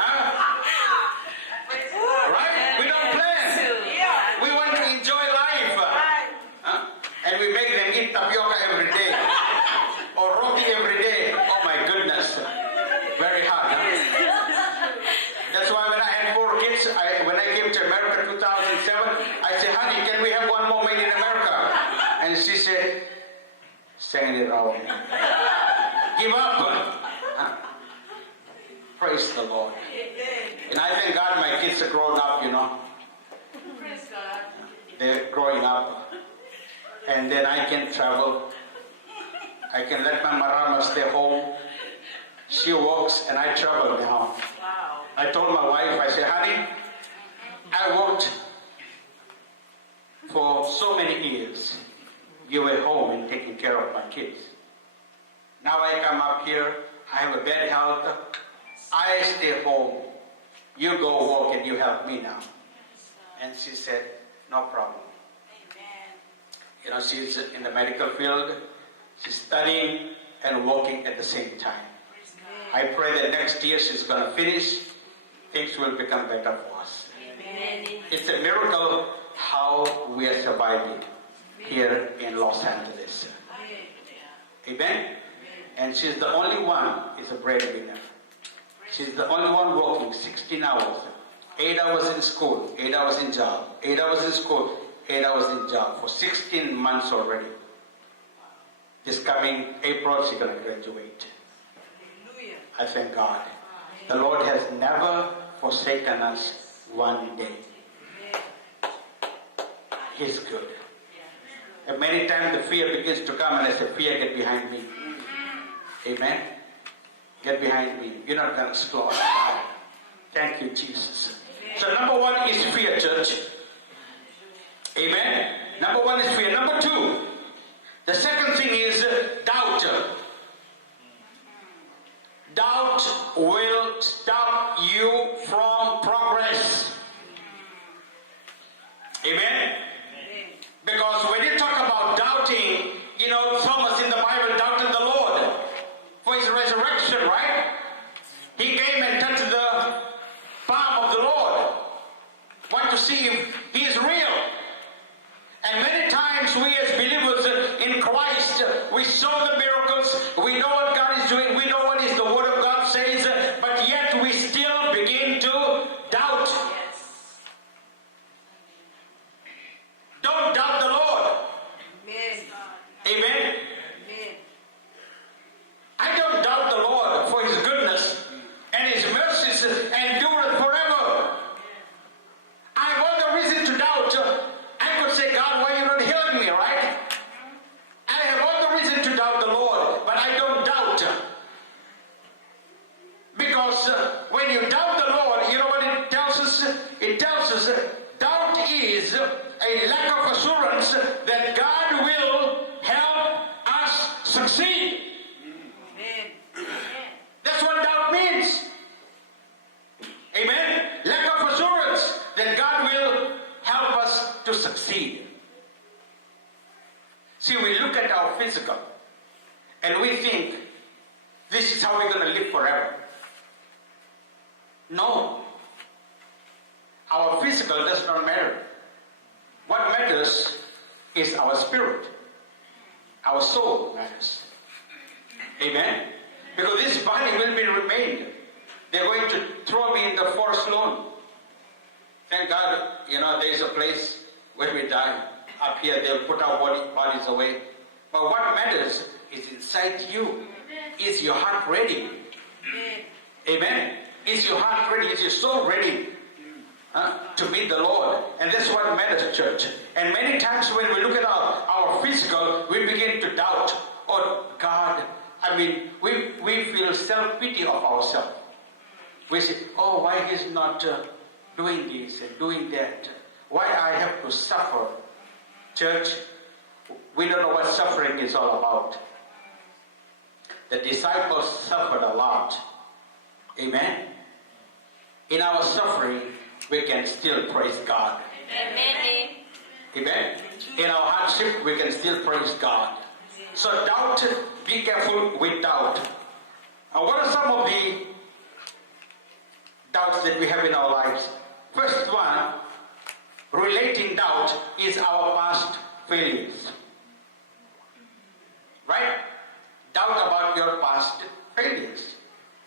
Huh? Praise God. Right? We don't plan. Yeah. We want to enjoy life. Right. Huh? And we make them eat tapioca every day. Or roti every day. Oh my goodness. Very hard. Huh? That's why when I had 4 kids, when I came to America 2007, I said, honey, can we have one more made in America? And she said, send it out. Give up. Huh? Praise the Lord. And I thank God my kids are grown up, you know. Praise God. They're growing up. And then I can travel. I can let my marama stay home. She works and I travel now. Wow. I told my wife, I said, honey, I worked for so many years. You were home and taking care of my kids. Now I come up here, I have a bad health. I stay home. You go work and you help me now. And she said, no problem. Amen. You know, she's in the medical field. She's studying and working at the same time. Praise God. I pray that next year she's going to finish. Things will become better for us. Amen. It's a miracle how we are surviving here in Los Angeles. Amen? And she's the only one is a breadwinner. She's the only one working 16 hours. 8 hours in school, 8 hours in job, 8 hours in school, 8 hours in job for 16 months already. This coming April, she's going to graduate. Hallelujah. I thank God. The Lord has never forsaken us one day. He's good. And many times the fear begins to come and I say, fear, get behind me. Amen? Get behind me. You're not going to slow us down. Thank you, Jesus. So number 1 is fear, church. Amen? Number 1 is fear. Number 2, the second thing is doubt. Doubt will stop you from progress. Amen? Because when you talk about doubting, you know, Thomas in the Bible doubted the Lord for his resurrection, right? He came and touched the palm of the Lord. Want to see if he is real. And many times we as believers in Christ, we saw the miracles, we know what God is doing, we know what is the Word of God says, but yet we still begin to doubt. Don't doubt the Lord. Amen. Amen. Amen. I don't doubt the Lord for His goodness and His mercies endureth forever. I have all the reason to doubt. I could say, God, why are you not healing me, right? I have all the reason to doubt the Lord, but I don't doubt. Because when you doubt the Lord, you know what it tells us? It tells us doubt is a lack of assurance that God will help us succeed. Amen. That's what doubt means. Amen? Lack of assurance that God will help us to succeed. See, we look at our physical and we think this is how we're going to live forever. No. Our physical does not matter. What matters is our spirit. Our soul matters. Amen? Because this body will be remained. Thank God, there is a place when we die. Up here, they'll put our bodies away. But what matters is inside you. Is your heart ready? Amen. Is your heart ready? Is your soul ready to meet the Lord? And that's what matters, church. And many times when we look at our physical, we begin to doubt. Oh, God, we feel self-pity of ourselves. We say, oh, why he's not doing this and doing that? Why I have to suffer? Church, we don't know what suffering is all about. The disciples suffered a lot. Amen? In our suffering, we can still praise God. Amen. Amen? In our hardship, we can still praise God. So doubt, be careful with doubt. And what are some of the doubts that we have in our lives? First one, relating doubt, is our past failures. Right? Doubt about your past failures.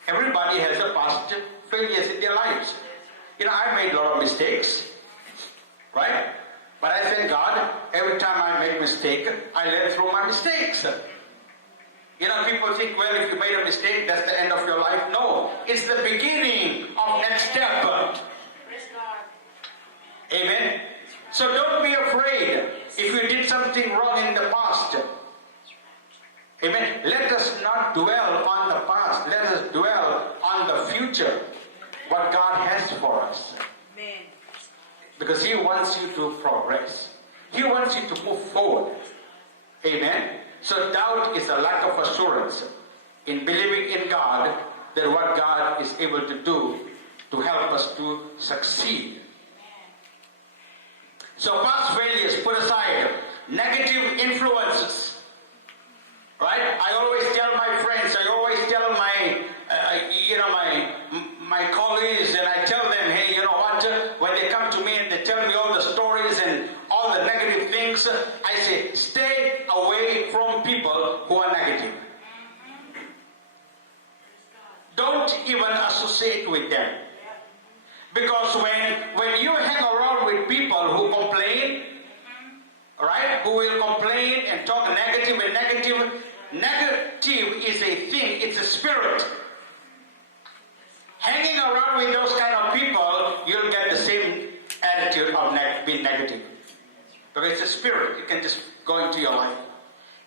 Everybody has a past failures in their lives. I made a lot of mistakes. Right? But I thank God, every time I make a mistake, I learn through my mistakes. People think, well, if you made a mistake, that's the end of your life. No, it's the beginning of next step. Amen? So don't be afraid if you did something wrong in the past. Amen? Let us not dwell on the past. Let us dwell on the future, what God has for us. Amen. Because He wants you to progress. He wants you to move forward. Amen? So doubt is a lack of assurance in believing in God that what God is able to do to help us to succeed. So past failures put aside, negative influences. Right? I always tell my friends, I always tell my colleagues, and I tell them, hey, you know what? When they come to me and they tell me all the stories and all the negative things, I say, stay away from people who are negative. Don't even associate with them. Because when you hang around with people who complain, right, who will complain and talk negative and negative is a thing, it's a spirit. Hanging around with those kind of people, you'll get the same attitude of being negative. Because it's a spirit, it can just go into your life.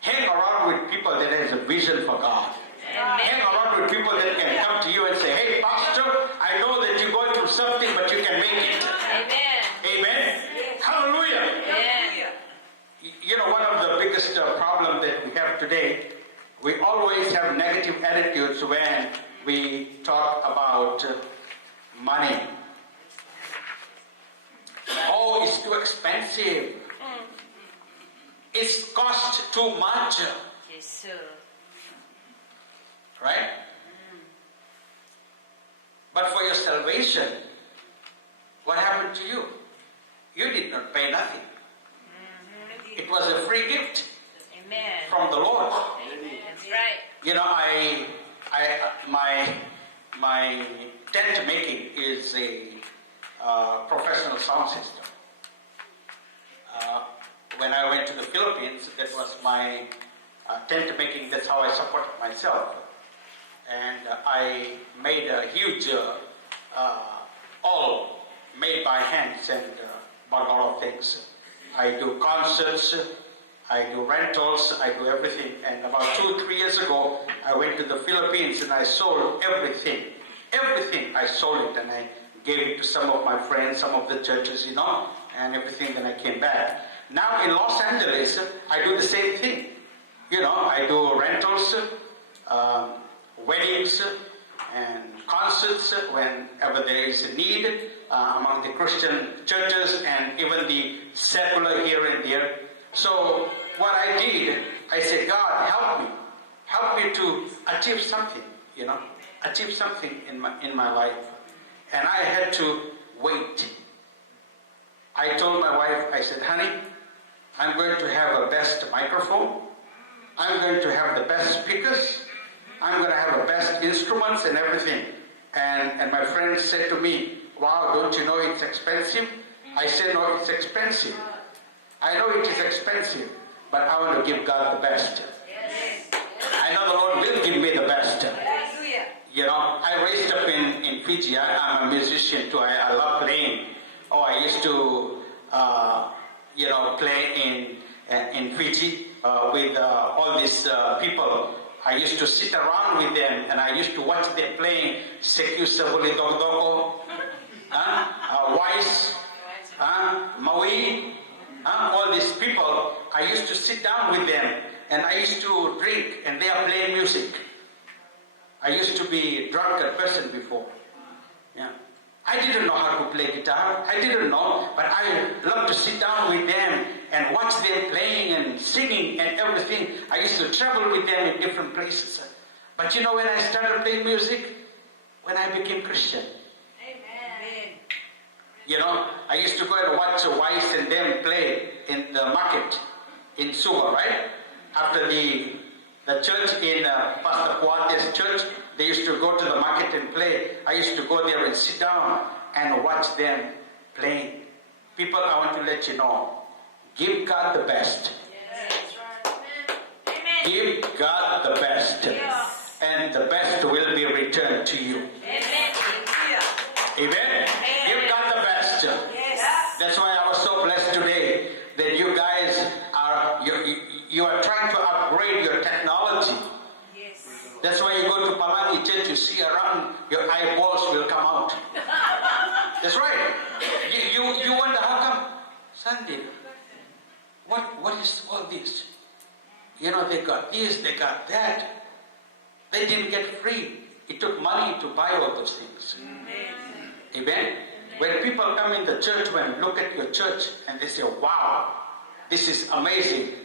Hang around with people that has a vision for God. Hang around with people that can come to you and say, hey, Pastor, I know that you're going through something, but you can make it. Amen. Amen? Hallelujah. Amen. One of the biggest problems that we have today, we always have negative attitudes when we talk about money. Oh, it's too expensive. It's cost too much. Yes, sir. Right? But for your salvation, what happened to you? You did not pay nothing. It was a free gift Amen. from the Lord. That's right. My tent making is a professional sound system. When I went to the Philippines, that was my tent making. That's how I supported myself. And I made a huge, all made by hands, and bought a lot of things. I do concerts, I do rentals, I do everything. And about 2-3 years ago, I went to the Philippines and I sold everything. Everything, I sold it, and I gave it to some of my friends, some of the churches, and everything. Then I came back. Now in Los Angeles, I do the same thing. I do rentals, weddings, and concerts whenever there is a need among the Christian churches and even the secular here and there. So what I did, I said, God, help me to achieve something, achieve something in my life. And I had to wait. I told my wife, I said, honey, I'm going to have a best microphone. I'm going to have the best speakers. I'm going to have the best instruments and everything. And my friends said to me, wow, don't you know it's expensive? I say, no, it's expensive. I know it is expensive, but I want to give God the best. I know the Lord will give me the best. Hallelujah. You know, I raised up in Fiji. I'm a musician too. I love playing. Oh, I used to, play in Fiji with all these people. I used to sit around with them and I used to watch them playing Sekiu Sabuli Dogdoko, Wise, Maui, all these people. I used to sit down with them and I used to drink and they are playing music. I used to be a drunkard person before. Yeah. I didn't know how to play guitar. I didn't know, but I loved to sit down with them and watch them playing and singing and everything. I used to travel with them in different places. But you know, when I started playing music, when I became Christian, Amen. you know, I used to go and watch Wise and them play in the market in Suva, right? After the church in Pastor Kuate's church, they used to go to the market and play. I used to go there and sit down and watch them playing. People, I want to let you know, give God the best. Give God the best. And the best will be returned to you. Amen? Give God the best. That's why I was so blessed today that you guys you are trying to upgrade your technology. That's why you go to Palangi Church, you see around, your eyeballs will come out. That's right. You wonder how come Sunday, what is all this? You know, they got this, they got that. They didn't get free. It took money to buy all those things. Amen? When people come in the church and look at your church and they say, wow, this is amazing.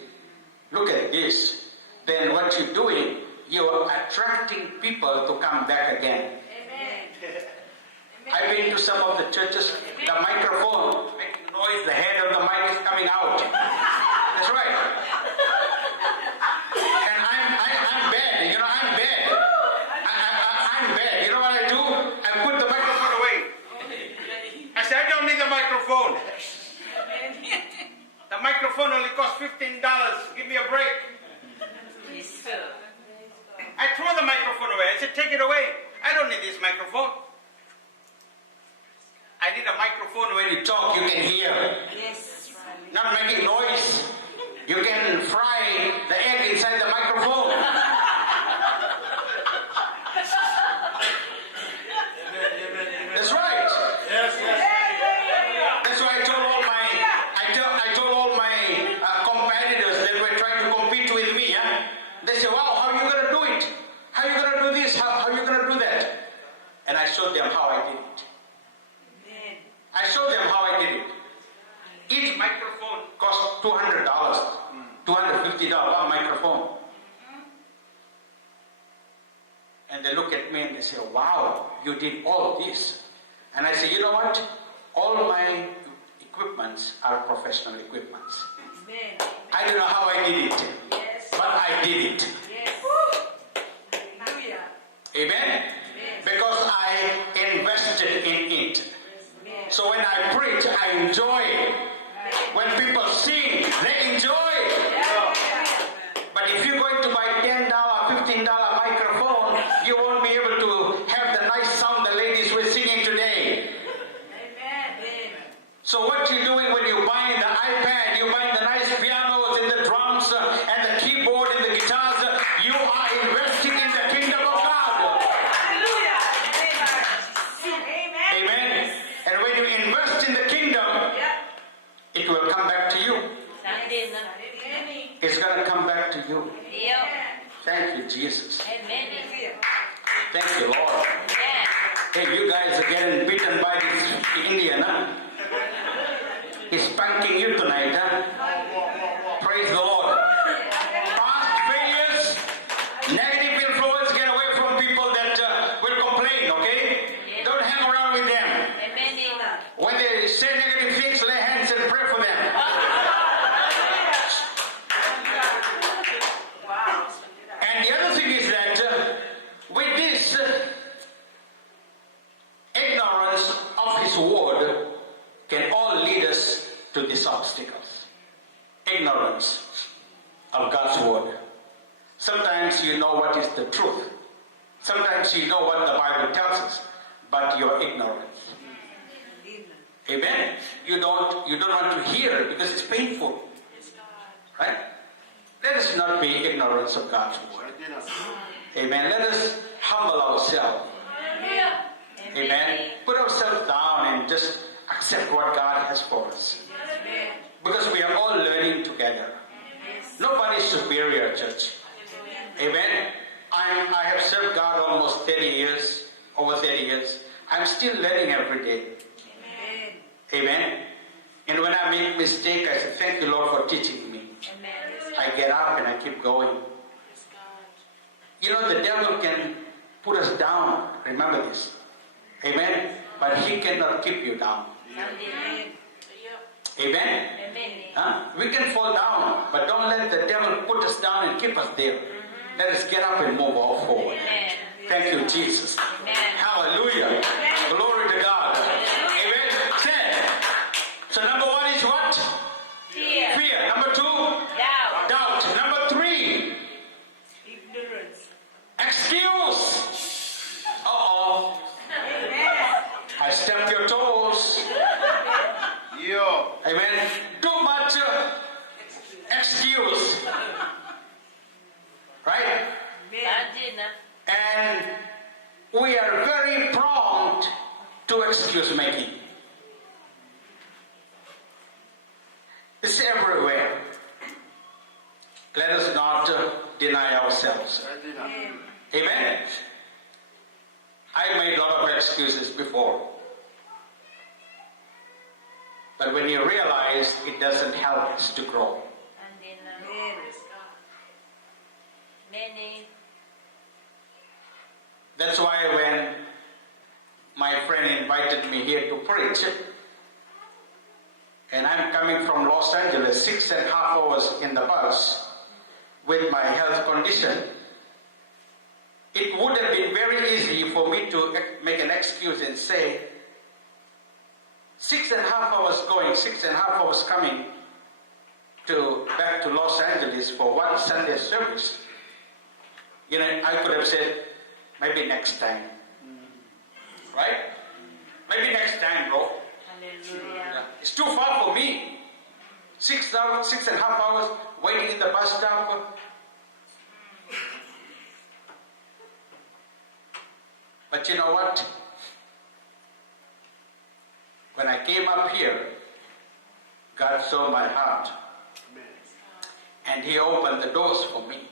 Look at this. Then what you're doing, you're attracting people to come back again. I've been to some of the churches, the microphone making noise, the head of the mic is coming out. That's right. And I'm bad, you know, I'm bad. I'm bad. You know what I do? I put the microphone away. I said, I don't need the microphone. The microphone only costs $15. Give me a break. I throw the microphone away. I said, take it away. I don't need this microphone. I need a microphone when you talk, you can hear. Not making noise. You can fry the egg inside the microphone. That's right. That's why I told all my competitors that were trying to compete with me. They say, wow, how are you going to do it? How are you going to do this? How are you going to do that? And I showed them how I did it. I showed them how I did it. Each microphone cost $200, $250 microphone. And they look at me and they say, wow, you did all this. And I say, you know what? All my equipments are professional equipments. I don't know how I did it, but I did it. Amen? Because I invested in it. So when I preach, I enjoy it. When people sing, they enjoy it. But if you're going to buy $10, $15 microphone, you won't be able to have the nice sound the ladies were singing today. So what you're doing when you're buying the iPad, you're buying the nice pianos and the drums and the keyboard and the guitars, you are investing in the kingdom of God. Amen. And when you invest in the kingdom, it will come back to you. It's going to come back to you. Thank you, Jesus. Thank you, Lord. Hey, you guys are getting beaten by this Indian, huh? He's spanking you tonight, huh? Praise the Lord. Past failures, negative influence, get away from people that will complain, okay? Don't hang around with them. When they say negative things, lay hands and pray for them. And the other thing is that with this ignorance of His to these obstacles. Ignorance of God's word. Sometimes you know what is the truth. Sometimes you know what the Bible tells us, but you're ignorant. Amen. You don't want to hear it because it's painful. Right? Let us not be ignorant of God's word. Amen. Let us humble ourselves. Amen. Put ourselves down and just accept what God has for us. Because we are all learning together. Nobody is superior, church. Amen. I have served God almost 30 years, over 30 years. I'm still learning every day. Amen. And when I make mistake, I say, thank you, Lord, for teaching me. I get up and I keep going. You know, the devil can put us down. Remember this. Amen. But he cannot keep you down. Amen. Huh? We can fall down, but don't let the devil put us down and keep us there. Let us get up and move all forward. Thank you, Jesus. Hallelujah. Glory to God. Amen. So number one is what? Fear. Number two? Doubt. Number three? Ignorance. Excuse. Uh-oh. I stepped your toes. Amen. Too much excuse. Right? And we are very prompt to excuse making. It's everywhere. Let us not deny ourselves. Amen. I made a lot of excuses before. But when you realize it doesn't help us to grow. That's why when my friend invited me here to preach, and I'm coming from Los Angeles, 6.5 hours in the bus with my health condition, it would have been very easy for me to make an excuse and say, 6.5 hours going, 6.5 hours coming back to Los Angeles for one Sunday service. You know, I could have said, maybe next time. Right? Maybe next time, bro. Hallelujah. It's too far for me. 6.5 hours waiting in the bus stop. But you know what? When I came up here, God saw my heart. And He opened the doors for me.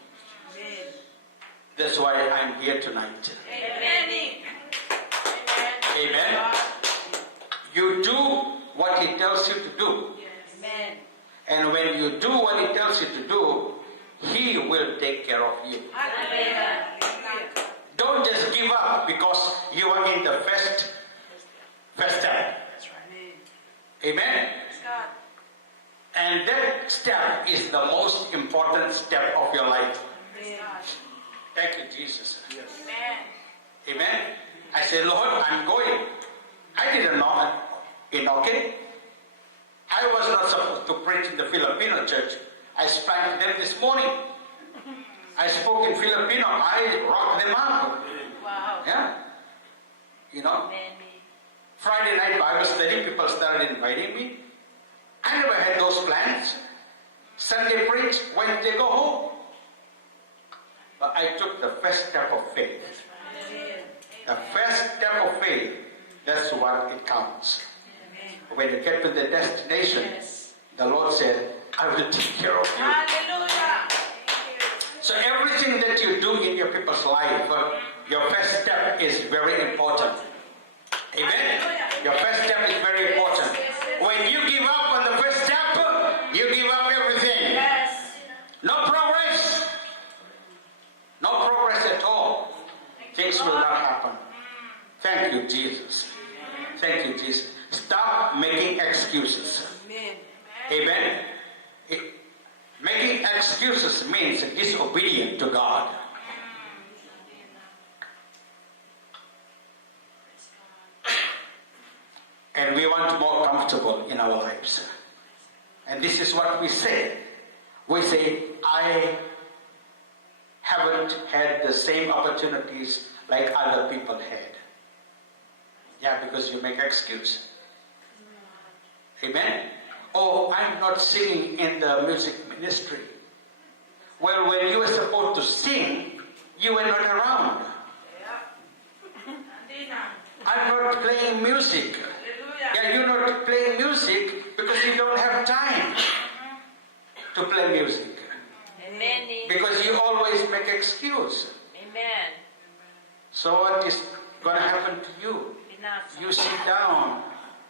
That's why I'm here tonight. Amen. You do what He tells you to do. And when you do what He tells you to do, He will take care of you. Don't just give up because you are in the first step. Amen. And that step is the most important step of your life. Thank you, Jesus. Amen. I said, Lord, I'm going. I didn't know in okay. I was not supposed to preach in the Filipino church. I spanked them this morning. I spoke in Filipino. I rocked them up. Wow. Yeah. You know. Friday night Bible study, people started inviting me. I never had those plans. Sunday preach, Wednesday go home. But I took the first step of faith. The first step of faith, that's what it counts. When you get to the destination, the Lord said, I will take care of you. Hallelujah. So everything that you do in your people's life, your first step is very important. Amen? Your first step is very important. When you give up on the first step, you give up everything. No progress. No progress at all. Things will not happen. Thank you, Jesus. Thank you, Jesus. Stop making excuses. Amen? Making excuses means disobedient to God. And we want more comfortable in our lives. And this is what we say. We say, I haven't had the same opportunities like other people had. Yeah, because you make excuse. Amen? Oh, I'm not singing in the music ministry. Well, when you were supposed to sing, you were not around. I'm not playing music. Yeah, you're not playing music because you don't have time to play music. Amen. Because you always make excuse. Amen. So what is going to happen to you? Enough. You sit down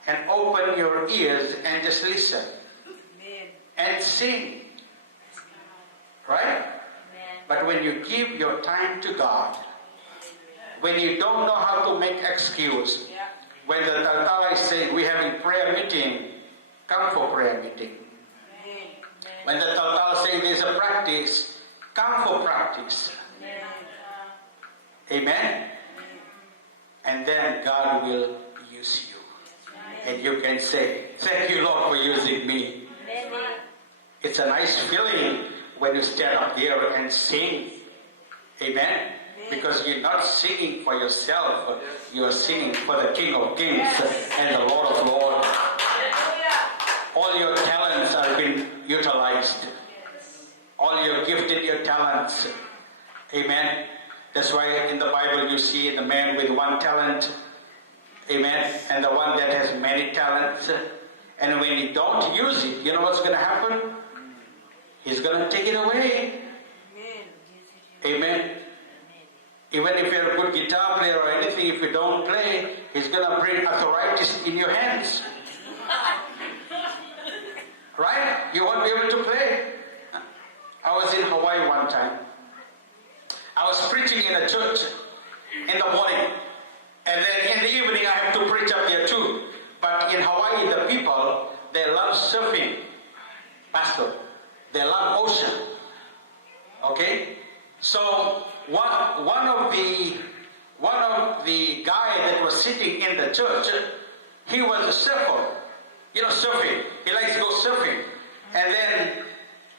and open your ears and just listen and sing. Right? Amen. But when you give your time to God, when you don't know how to make excuse, when the Taltala is saying we have a prayer meeting, come for prayer meeting. When the Taltala is saying there's a practice, come for practice. Amen? And then God will use you. And you can say, thank you Lord for using me. Amen. It's a nice feeling when you stand up there and sing. Amen? Because you're not singing for yourself, you're singing for the King of Kings and the Lord of Lords. All your talents are being utilized. All your gifted, your talents. Amen? That's why in the Bible you see the man with one talent. Amen? And the one that has many talents. And when you don't use it, you know what's going to happen? He's going to take it away. Amen? Even if you're a good guitar player or anything, if you don't play, He's going to bring arthritis in your hands. Right? You won't be able to play. I was in Hawaii one time. I was preaching in a church in the morning. And then in the evening I have to preach up there too. But in Hawaii, the people, they love surfing. Pastor, they love ocean. Okay? So one of the guy that was sitting in the church, he was a surfer. You know, surfing. He likes to go surfing. And then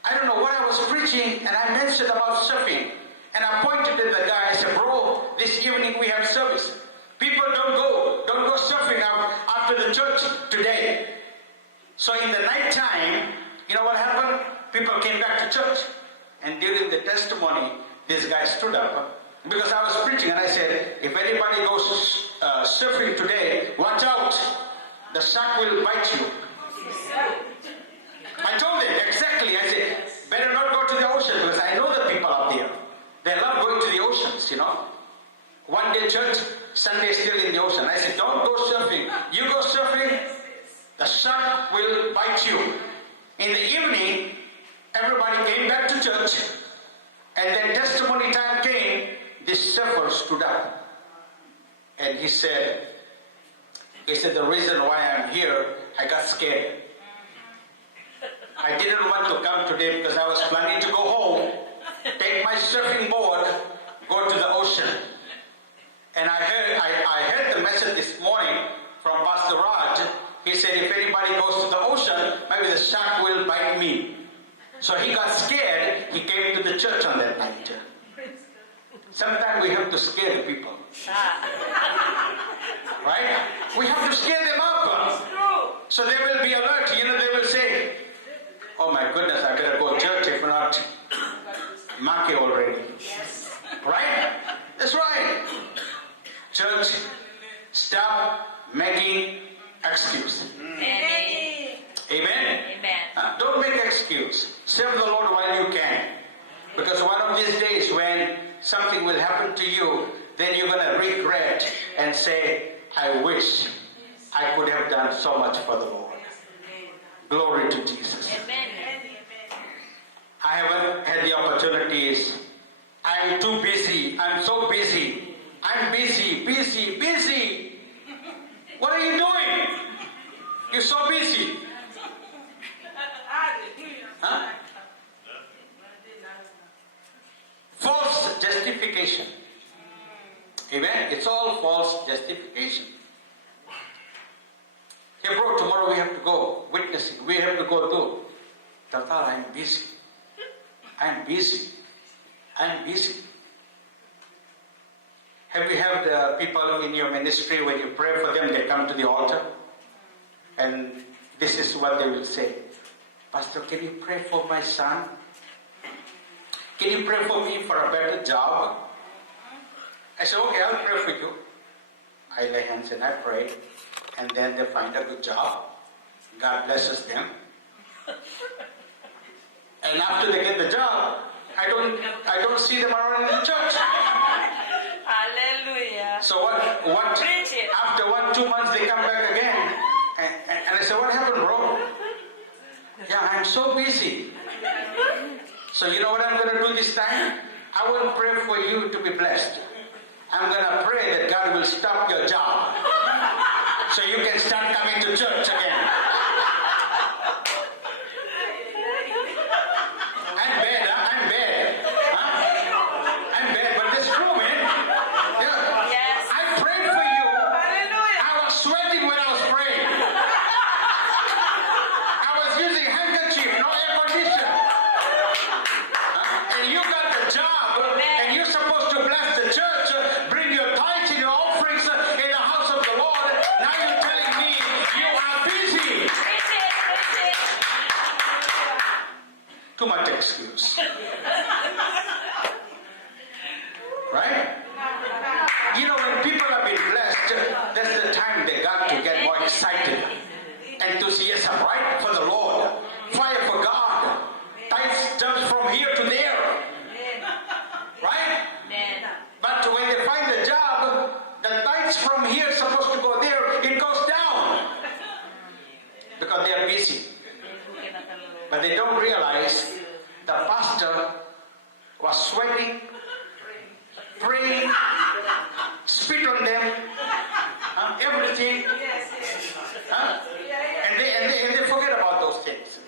I don't know what I was preaching, and I mentioned about surfing. And I pointed at the guy. I said, bro, this evening we have service. People don't go surfing after the church today. So in the night time, you know what happened? People came back to church. And during the testimony, this guy stood up. Because I was preaching and I said, if anybody goes surfing today, watch out. The shark will bite you. I told him exactly. I said, better not go to the ocean because I know the people up there. They love going to the oceans, you know. One day church, Sunday still in the ocean. I said, don't go surfing. You go surfing, the shark will bite you. In the evening, everybody came back to church. And then testimony time came, this surfer stood up. And he said, the reason why I'm here, I got scared. I didn't want to come today because I was planning to go home, take my surfing board, go to the ocean. And I heard the message this morning from Pastor Raj. He said, if anybody goes to the ocean, maybe the shark will bite me. So he got scared. He came to the church on that night. Sometimes we have to scare people. Right? We have to scare them up. So they will be alert. You know, they will say, oh my goodness, I better go to church if not Maki already. Right? That's right. Church, stop making excuse. Amen. Amen? Amen. Don't make excuse. Serve the Lord while you can. Because one of these days when something will happen to you, then you're going to regret and say, I wish I could have done so much for the Lord. Glory to Jesus. Amen. I haven't had the opportunities. I'm too busy. I'm so busy. I'm busy. What are you doing? You're so busy. Huh? False justification. Amen? It's all false justification. Hey bro, tomorrow tomorrow we have to go witnessing. We have to go do. Tata, I'm busy. I'm busy. I'm busy. Have you had the people in your ministry, when you pray for them, they come to the altar? And this is what they will say. Pastor, can you pray for my son? Can you pray for me for a better job? I said, okay, I'll pray for you. I lay hands and I pray. And then they find a good job. God blesses them. And after they get the job, I don't see them around in the church. Hallelujah. So what Preach it. after 1-2 months they come back again. And I said, what happened, bro? Yeah, I'm so busy. So you know what I'm going to do this time? I won't pray for you to be blessed. I'm going to pray that God will stop your job so you can start coming to church again. I'm bad, huh? I'm bad. Huh? I'm bad, but it's true, man. Yeah. Yes. I prayed for you. Hallelujah. I was sweating when I was praying. I was using handkerchief, no air condition. And you got the job, and you're supposed to bless the church, bring your tithes and your offerings in the house of the Lord. Now you're telling me you are busy. Preach it. Preach it. Too much excuse. Right? You know, when people have been blessed, that's the time they got to get more excited. Enthusiasm, right? For the Lord. Fire for God. Tithes jumps from here to there. Right? Amen. But when they find a job, the tithes from here is supposed to go there, it goes down. Because they are busy. But they don't realize the pastor was sweating, praying, spit on them, everything. Huh? And they forget about those things.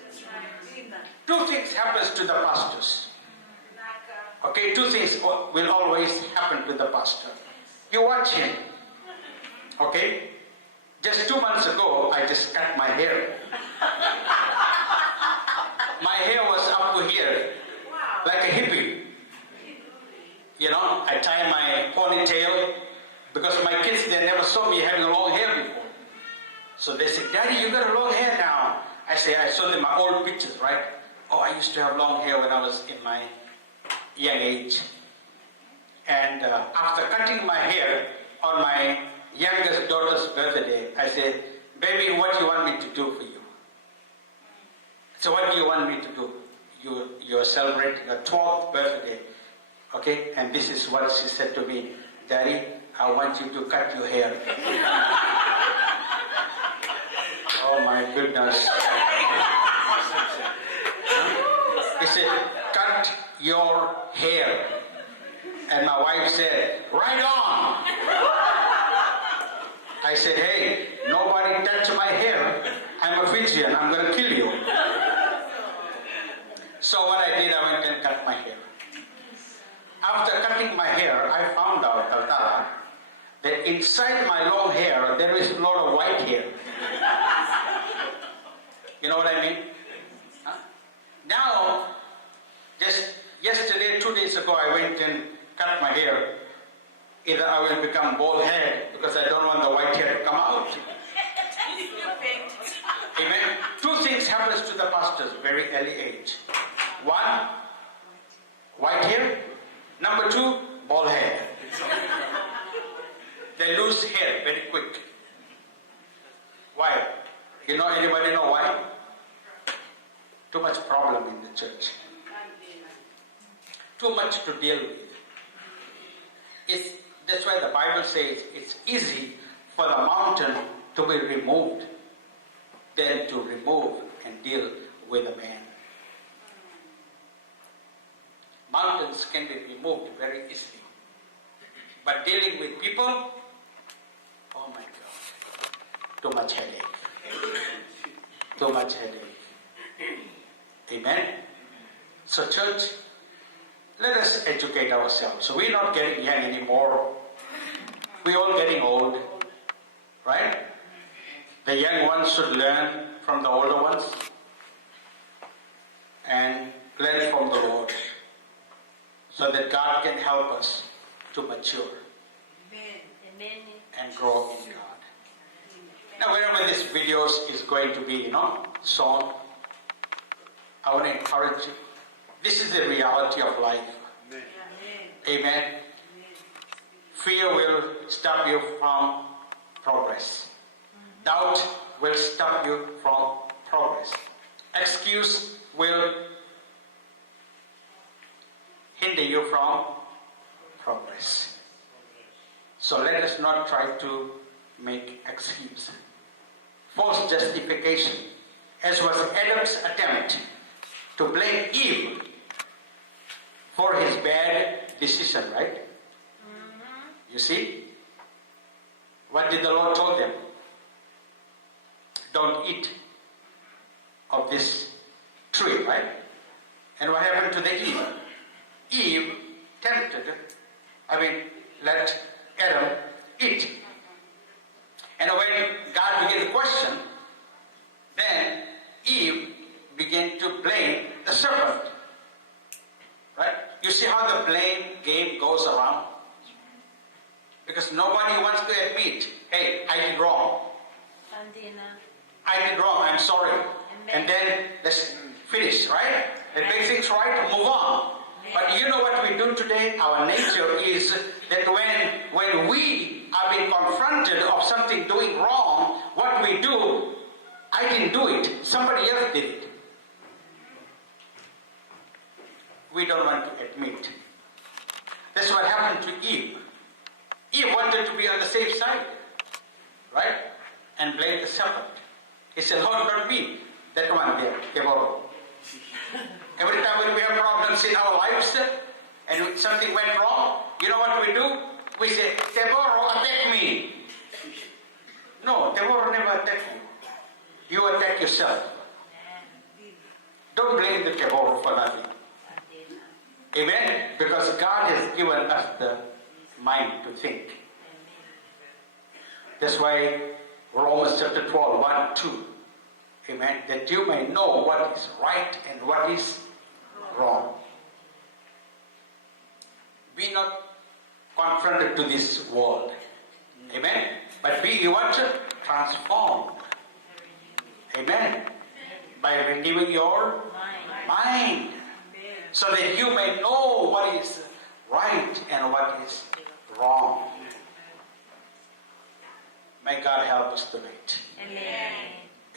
Two things happens to the pastors. Okay, two things will always happen to the pastor. You watch him. Okay? Just 2 months ago, I just cut my hair. My hair was up to here, like a hippie. You know, I tie my ponytail because my kids, they never saw me having long hair before. So they said, Daddy, you got a long hair now. I showed them my old pictures, right? Oh, I used to have long hair when I was in my young age. And after cutting my hair on my youngest daughter's birthday, I said, baby, what do you want me to do for you? So what do you want me to do? You're celebrating your 12th birthday. Okay? And this is what she said to me. Daddy, I want you to cut your hair. Oh my goodness. He said, cut your hair. And my wife said, right on. I said, hey, nobody touch my hair. I'm a Fijian. I'm going to kill you. So what I did, I went and cut my hair. After cutting my hair, I found out that inside my long hair, there is a lot of white hair. You know what I mean? Huh? Now, just yesterday, 2 days ago, I went and cut my hair. Either I will become bald-headed because I don't want the white hair to come out. Amen. Two things happens to the pastors very early age. One, white hair. Number two, bald head. They lose hair very quick. Why? You know, anybody know why? Too much problem in the church. Too much to deal with. That's why the Bible says it's easy for the mountain to be removed than to remove and deal with a man. Mountains can be removed very easily. But dealing with people, oh my God, too much headache. Too much headache. Amen? So church, let us educate ourselves. So we're not getting young anymore. We're all getting old. Right? The young ones should learn from the older ones and learn from the Lord so that God can help us to mature Amen. and grow in God. Now, wherever this videos is going to be, shown, I want to encourage you. This is the reality of life. Amen. Fear will stop you from progress. Doubt will stop you from progress. Excuse will hinder you from progress. So let us not try to make excuse. False justification, as was Adam's attempt to blame Eve for his bad decision, right? You see? What did the Lord tell them? Don't eat of this tree, right? And what happened to the Eve? Eve let Adam eat. And when God began to question, then Eve began to blame the serpent. Right? You see how the blame game goes around? Because nobody wants to admit, hey, I did wrong. I did wrong, I'm sorry. And then let's finish, right? And make things right, move on. But you know what we do today? Our nature is that when we are being confronted of something doing wrong, what we do, I didn't do it, somebody else did it. We don't want to admit. That's what happened to Eve. Eve wanted to be on the safe side, right? And blame the serpent. He said, Lord, not me. That one there, Deborah. Every time when we have problems in our lives and something went wrong, you know what we do? We say, Deborah, attack me. No, Deborah never attacked you. You attack yourself. Don't blame the Deborah for nothing. Amen? Because God has given us the mind to think. That's why Romans chapter 12, 1, 2. Amen? That you may know what is right and what is wrong. Be not confronted to this world. Amen? But be what? Transformed. Amen? By renewing your mind. So that you may know what is right and what is wrong. May God help us tonight. Amen.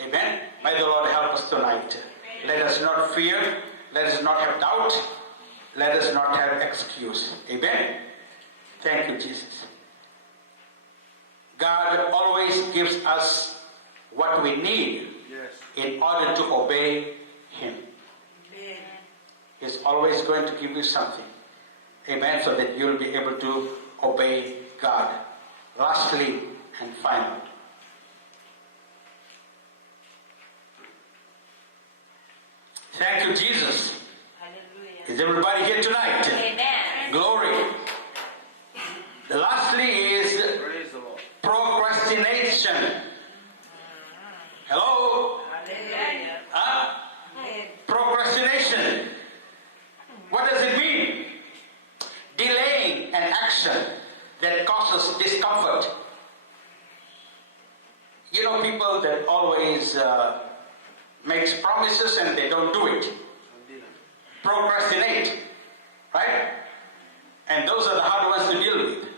Amen. May the Lord help us tonight. Let us not fear. Let us not have doubt. Let us not have excuse. Amen. Thank you, Jesus. God always gives us what we need in order to obey Him. He's always going to give you something. Amen. So that you'll be able to obey God. Lastly and finally. Thank you, Jesus. Hallelujah. Is everybody here tonight? Amen. Glory. The lastly is Praise the Lord. procrastination. Hello? Hallelujah. Huh? Procrastination. What does it mean? Delaying an action that causes discomfort. You know, people that always makes promises and they don't do it. Procrastinate. Right? And those are the hard ones to deal with.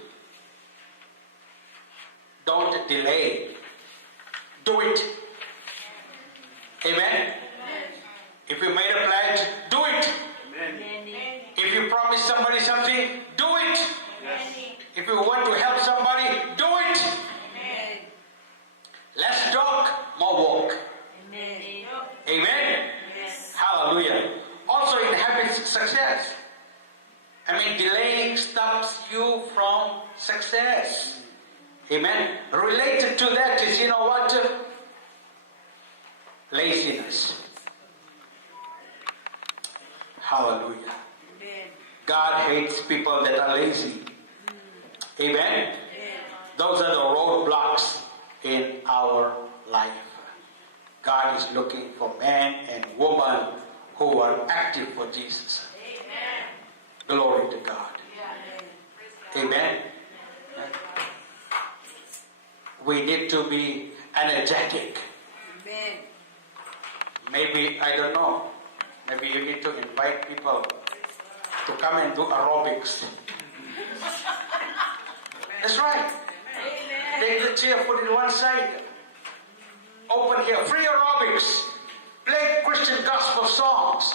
Don't delay. Do it. Amen? If you made a pledge, do it. If you promise somebody something, do it. If you want to help somebody, do it. Less talk, more walk. Amen? Hallelujah. Also inhabits success. Delaying stops you from success. Amen? Related to that is, you know what? Laziness. Hallelujah. God hates people that are lazy. Amen? Those are the roadblocks in our life. God is looking for men and women who are active for Jesus. Amen. Glory to God. Amen. We need to be energetic. Amen. Maybe, I don't know, maybe you need to invite people to come and do aerobics. That's right. Take the chair, put it on one side. Open here, free aerobics. Play Christian gospel songs.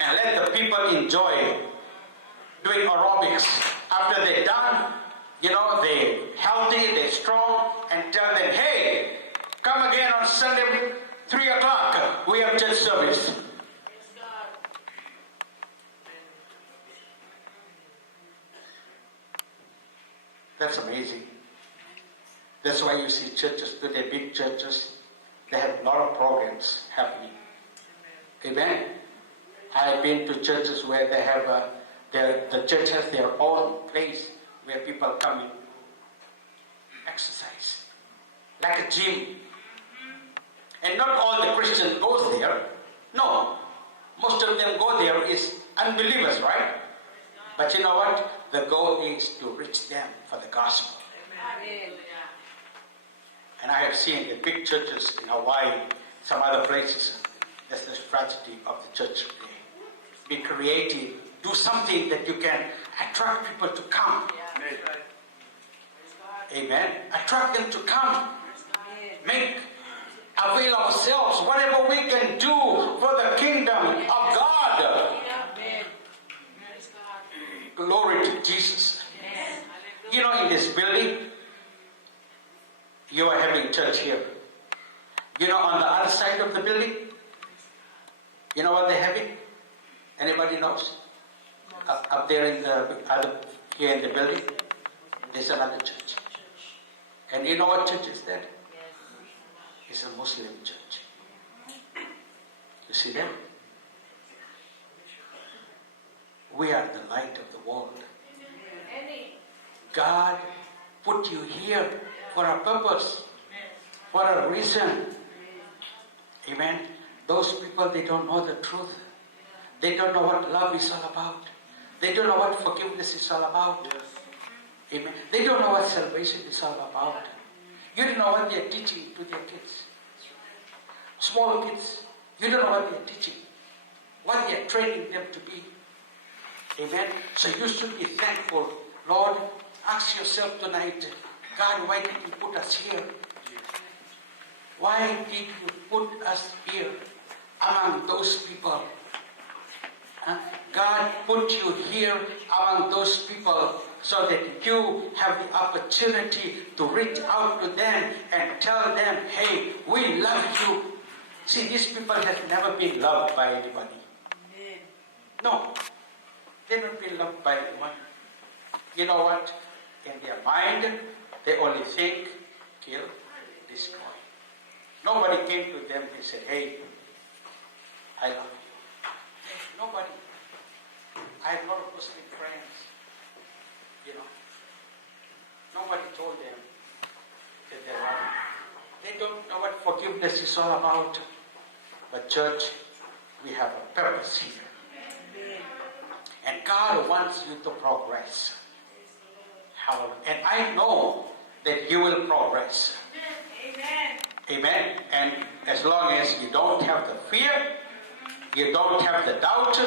And let the people enjoy doing aerobics. After they're done, they're healthy, they're strong, and tell them, hey, come again on Sunday, 3 o'clock, we have church service. That's amazing. That's why you see churches today, big churches, they have a lot of programs happening. Amen. I've been to churches where they have the church has their own place where people come and exercise, like a gym. And not all the Christians goes there. No, most of them go there is unbelievers, right? But you know what? The goal is to reach them for the gospel. Amen. And I have seen the big churches in Hawaii, some other places. That's the strategy of the church today. Be creative. Do something that you can attract people to come. Amen. Attract them to come. Make avail ourselves, whatever we can do for the kingdom of God. Amen. Glory to Jesus. In this building, you are having church here. On the other side of the building, you know what they're having? Anybody knows? Up there in here in the building, there's another church. And you know what church is that? It's a Muslim church. You see that? We are the light of the world. God put you here for a purpose, for a reason. Amen. Those people, they don't know the truth. They don't know what love is all about. They don't know what forgiveness is all about. Amen. They don't know what salvation is all about. You don't know what they're teaching to their kids. Small kids, you don't know what they're teaching, what they're training them to be. Amen. So you should be thankful. Lord, ask yourself tonight, God, why did you put us here? Why did you put us here among those people? God put you here among those people so that you have the opportunity to reach out to them and tell them, hey, we love you. See, these people have never been loved by anybody. No, they've never been loved by anyone. You know what? In their mind, they only think, kill, destroy. Nobody came to them and said, hey, I love you. Nobody. I have a lot of Muslim friends. Nobody told them that they love you. They don't know what forgiveness is all about. But church, we have a purpose here. And God wants you to progress. And I know that you will progress. Amen. And as long as you don't have the fear, you don't have the doubt,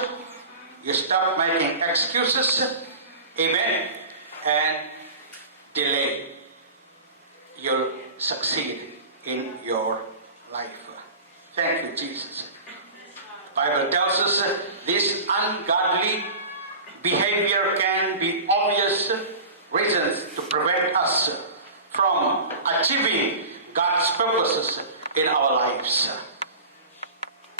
you stop making excuses, amen, and delay, you'll succeed in your life. Thank you, Jesus. Bible tells us this ungodly behavior can be obvious reasons to prevent us from achieving God's purposes in our lives.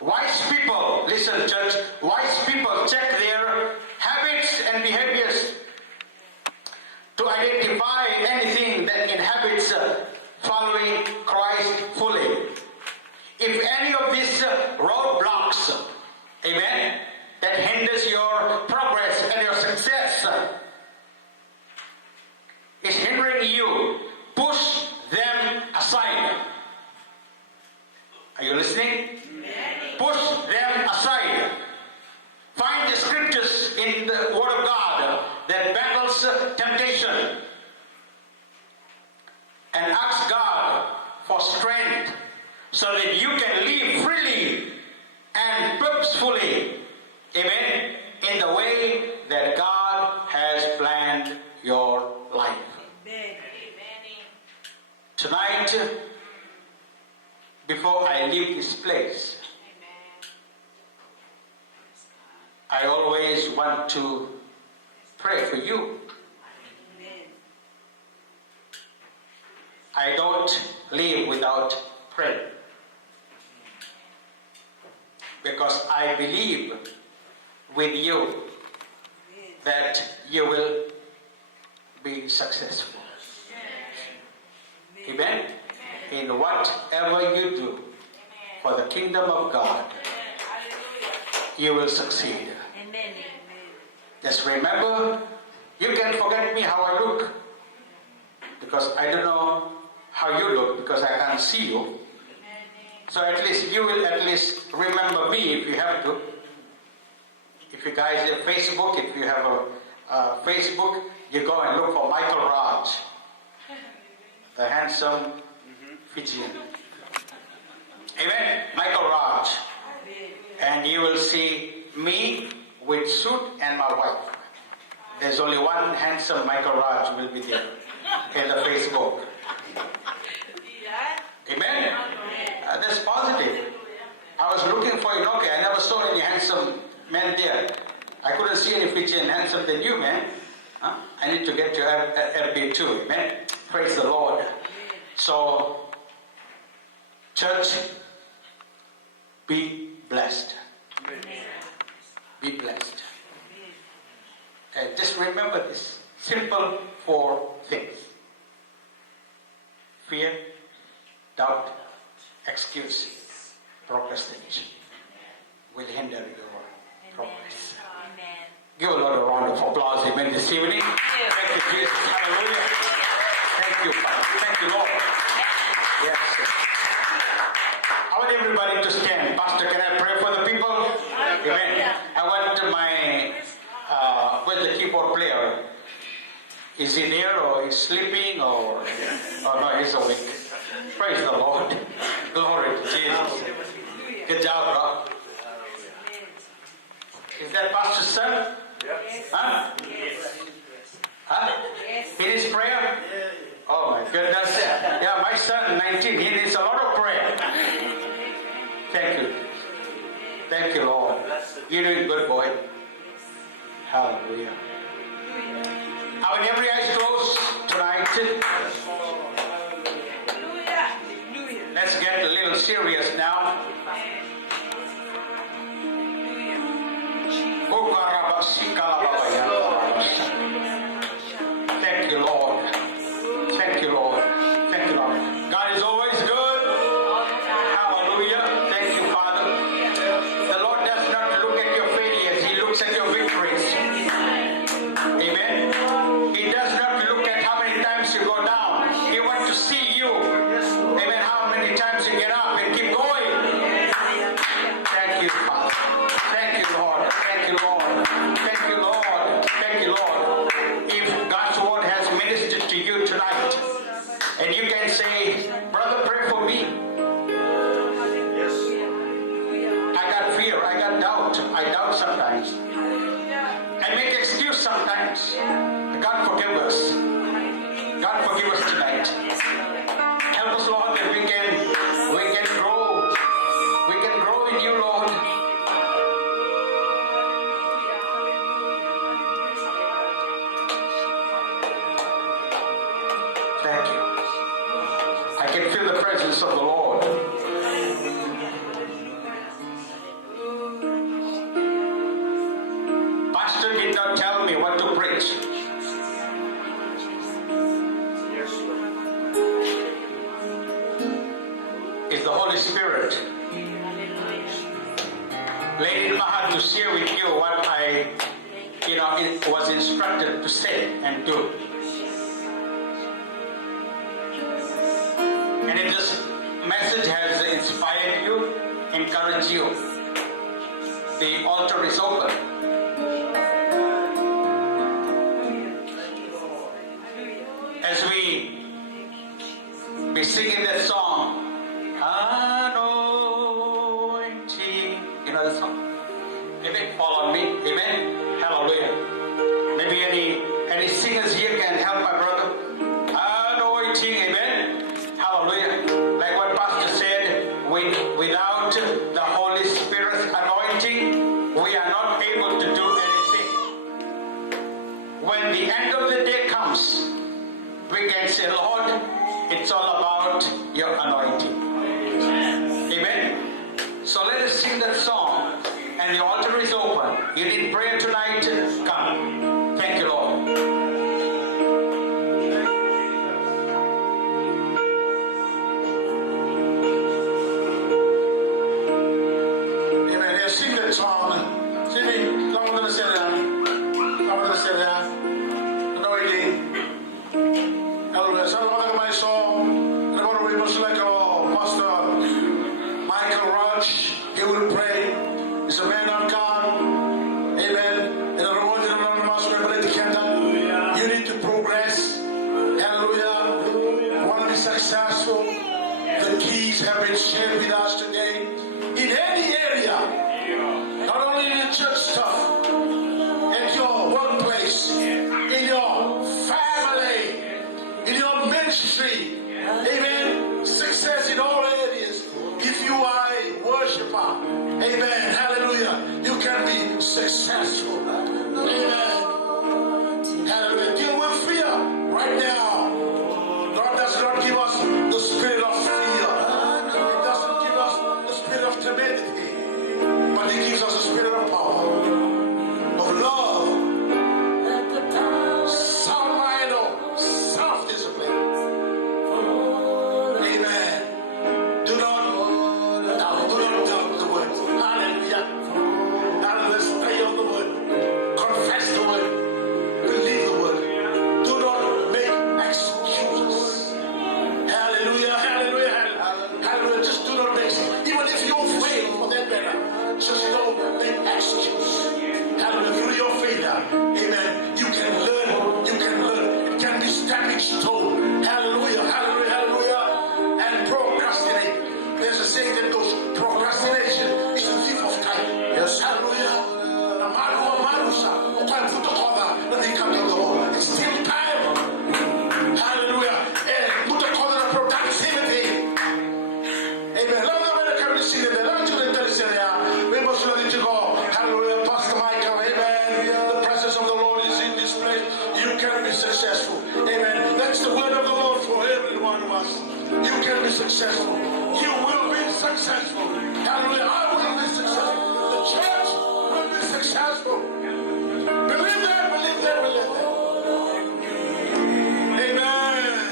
Wise people, listen church, wise people check their habits and behaviors to identify anything that inhabits following Christ fully. If any of these roadblocks, amen, that hinders your progress and your success is hindering you, push them aside. Are you listening? Push them aside. Find the scriptures in the Word of God that battles temptation. And ask God for strength so that you can live freely and purposefully, amen, in the way that God has planned your life. Amen. Tonight, before I leave this place, I always want to pray for you. Amen. I don't live without prayer. Because I believe with you that you will be successful. Amen? In whatever you do for the kingdom of God, you will succeed. Amen. Just remember, you can forget me how I look. Because I don't know how you look, because I can't see you. So at least you will at least remember me if you have to. If you guys have Facebook, if you have a Facebook, you go and look for Michael Raj, the handsome Fijian. Amen? Michael Raj. And you will see me with suit and my wife. There's only one handsome Michael Raj will be there in the Facebook. Amen? That's positive. I was looking for Inoke. I never saw any handsome men there. I couldn't see any Fijian handsome than you, man. Huh? I need to get to FB too. Amen? Praise the Lord. So, church, be blessed. Be blessed. And just remember this simple 4 things: fear, doubt, excuse, procrastination will hinder your progress. Amen. Give a lot of round of applause, amen, this evening. Thank you, Jesus. Hallelujah. Thank you, Father. Thank you, Lord. Yes. I want everybody to stand. Pastor, can I pray for the people? Amen. I want my, where's the keyboard player? Is he there or is sleeping or no, he's awake. Praise the Lord. Glory to Jesus. Good job, bro. Is that Pastor's son? Yes. Huh? Yes. Huh? Yes. He needs prayer? Oh my goodness. Yeah, my son, 19, he needs a lot of prayer. Thank you. Thank you, Lord. You're doing good, boy. Hallelujah. I want every eye closed tonight. Let's get a little serious now. Thank you, Lord. Thank you, Lord. Thank you, Lord. God is always good. Hallelujah. Thank you, Father. The Lord does not look at your failures. He looks at your victories. Amen. He does not look at how many times you go down. He wants to see you. Amen. How many times you get up and keep going. Thank you, Father. Thank you, Lord. Thank you, Lord. Thank you, Lord. Thank you, Lord. If God's word has ministered to you tonight, and you can say, brother, pray for me. I got fear. I got doubt. I doubt sometimes. I make excuse sometimes. God forgive us. God forgive us tonight. Help us, Lord, that we can grow. We can grow in you, Lord. Thank you. I can feel the presence of the Lord. Pastor did not tell me what to preach. It's the Holy Spirit laid in my heart to share with you what I, was instructed to say and do. And it just message has inspired you, encouraged you, the altar is open. As we be singing that song, anointing, you know the song? Amen. Fall on me. Amen. Hallelujah. Maybe any singers here can help my brother. Anointing. Amen. Hallelujah. Like what Pastor said, without the Holy Spirit's anointing, we are not able to do anything. When the end of the day comes, we can say, Lord, it's all about your anointing. Amen. So let us sing that song. And the altar is open. You need prayer tonight? Come. Thank you, Lord. Amen. Let's sing that song. Sing it. Come on, let's say that. Come on, let's say that. Anointing. Hallelujah. So, what am I song? And I want to read much like Pastor Michael Rudge. He will pray. He's a man of God. Amen. And I don't want you to run the master revelate the kingdom. You need to progress. Hallelujah. You want to be successful. The keys have been shared with us today. In any area, not only in the church stuff, at your workplace, in your family, in your ministry. Amen. Success in all areas. If you are a worshiper, amen, hallelujah, you can be successful. Amen. Hallelujah. Deal with fear right now. God does not give us the spirit of fear. He doesn't give us the spirit of timidity. But He gives us the spirit of power, of love, sound mind, self-discipline. Amen. Do not doubt the word. Hallelujah. Hallelujah. Stay on the word. Confess the word. Believe the word. Do not make excuses. Hallelujah. Hallelujah. Hallelujah. Just do not make excuses. Even if you fail for that matter, just don't make excuses. Hallelujah. Through your failure, amen, you can learn. You can learn. It can be stepping stone. Hallelujah. Hallelujah. Hallelujah. And procrastinate. There's a saying that goes, procrastination is the thief of time. Yes. Hallelujah. It's still time. Hallelujah. And put the corner of productivity. Amen. Let me come to see that. Let me do the we must ready to go. Hallelujah. Pastor Michael. Amen. The presence of the Lord is in this place. You can be successful. Amen. That's the word of the Lord for every one of us. You can be successful. You will be successful. Hallelujah. I will be successful. The church will be successful. Believe that, believe that, believe that. Amen.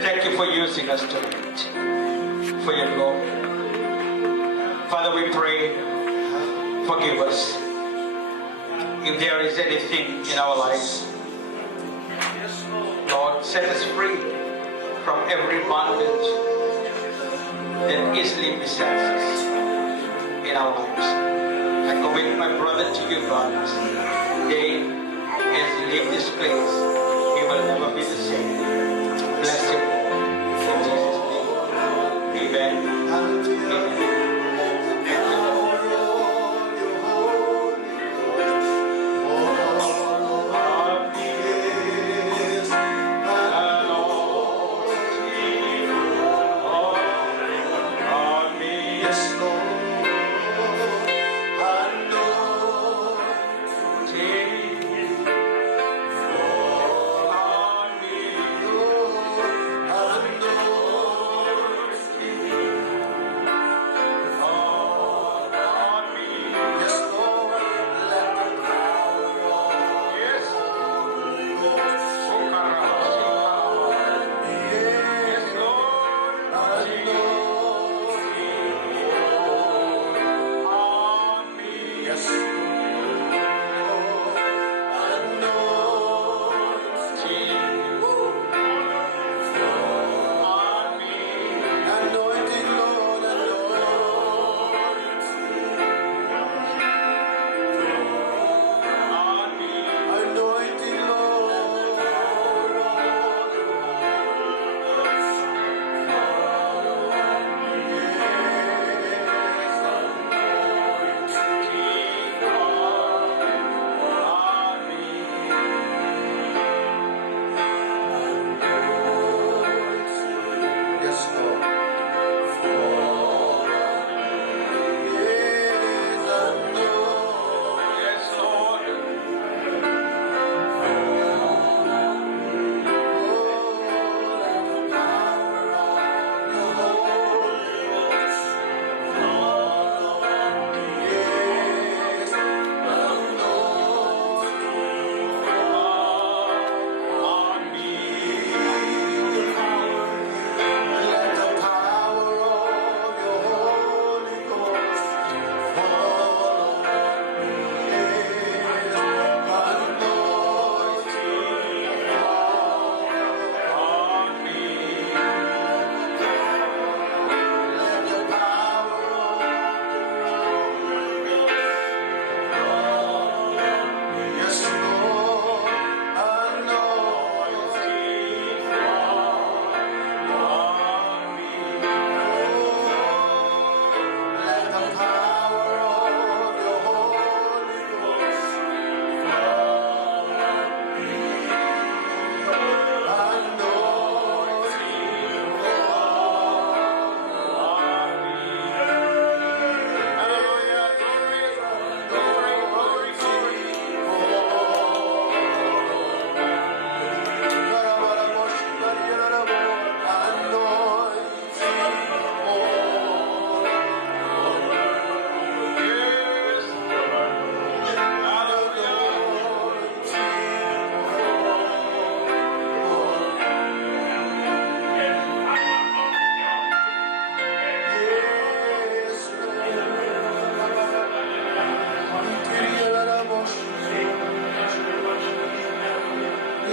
Thank you for using us tonight for your glory. Father, we pray, forgive us if there is anything in our lives. Lord, set us free from every bondage that easily besets us in our lives. I commit my brother to you, God. Today, as he leaves this place, he will never be the same. Bless him in Jesus' name. Amen. Amen.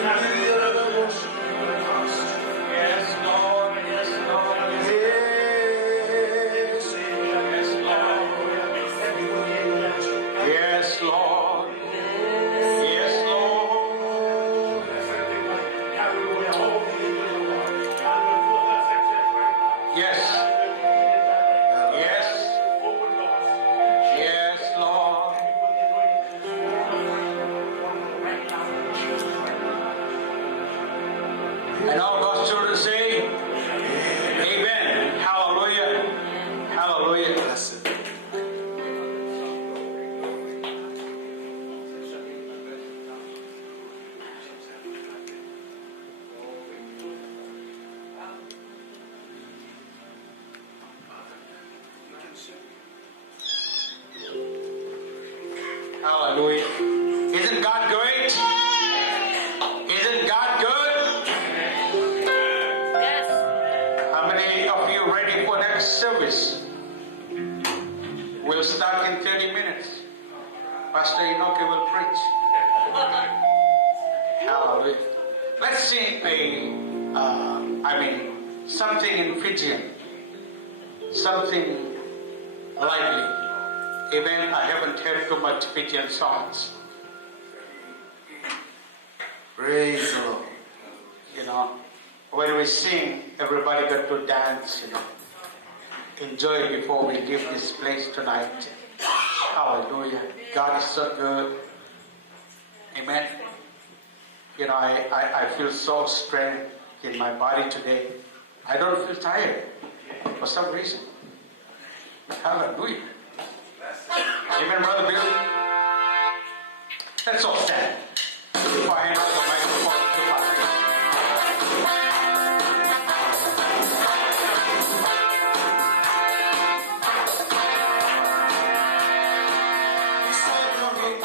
Thank you, Lord. And all God's children say, Amen. Hallelujah. Hallelujah. Hallelujah. Isn't God great? Isn't God good? Yes. service will start in 30 minutes. Pastor Enoch will preach. Hallelujah. Let's sing something in Fijian. Something lively. Even I haven't heard too much Fijian songs. Praise the Lord. You know, when we sing, everybody got to dance, you know. Enjoy before we leave this place tonight. Hallelujah. God is so good. Amen. You know, I feel so strength in my body today. I don't feel tired for some reason. Hallelujah. Amen, Brother Bill. Let's all stand. Before I hand out the microphone to Pastor. We celebrate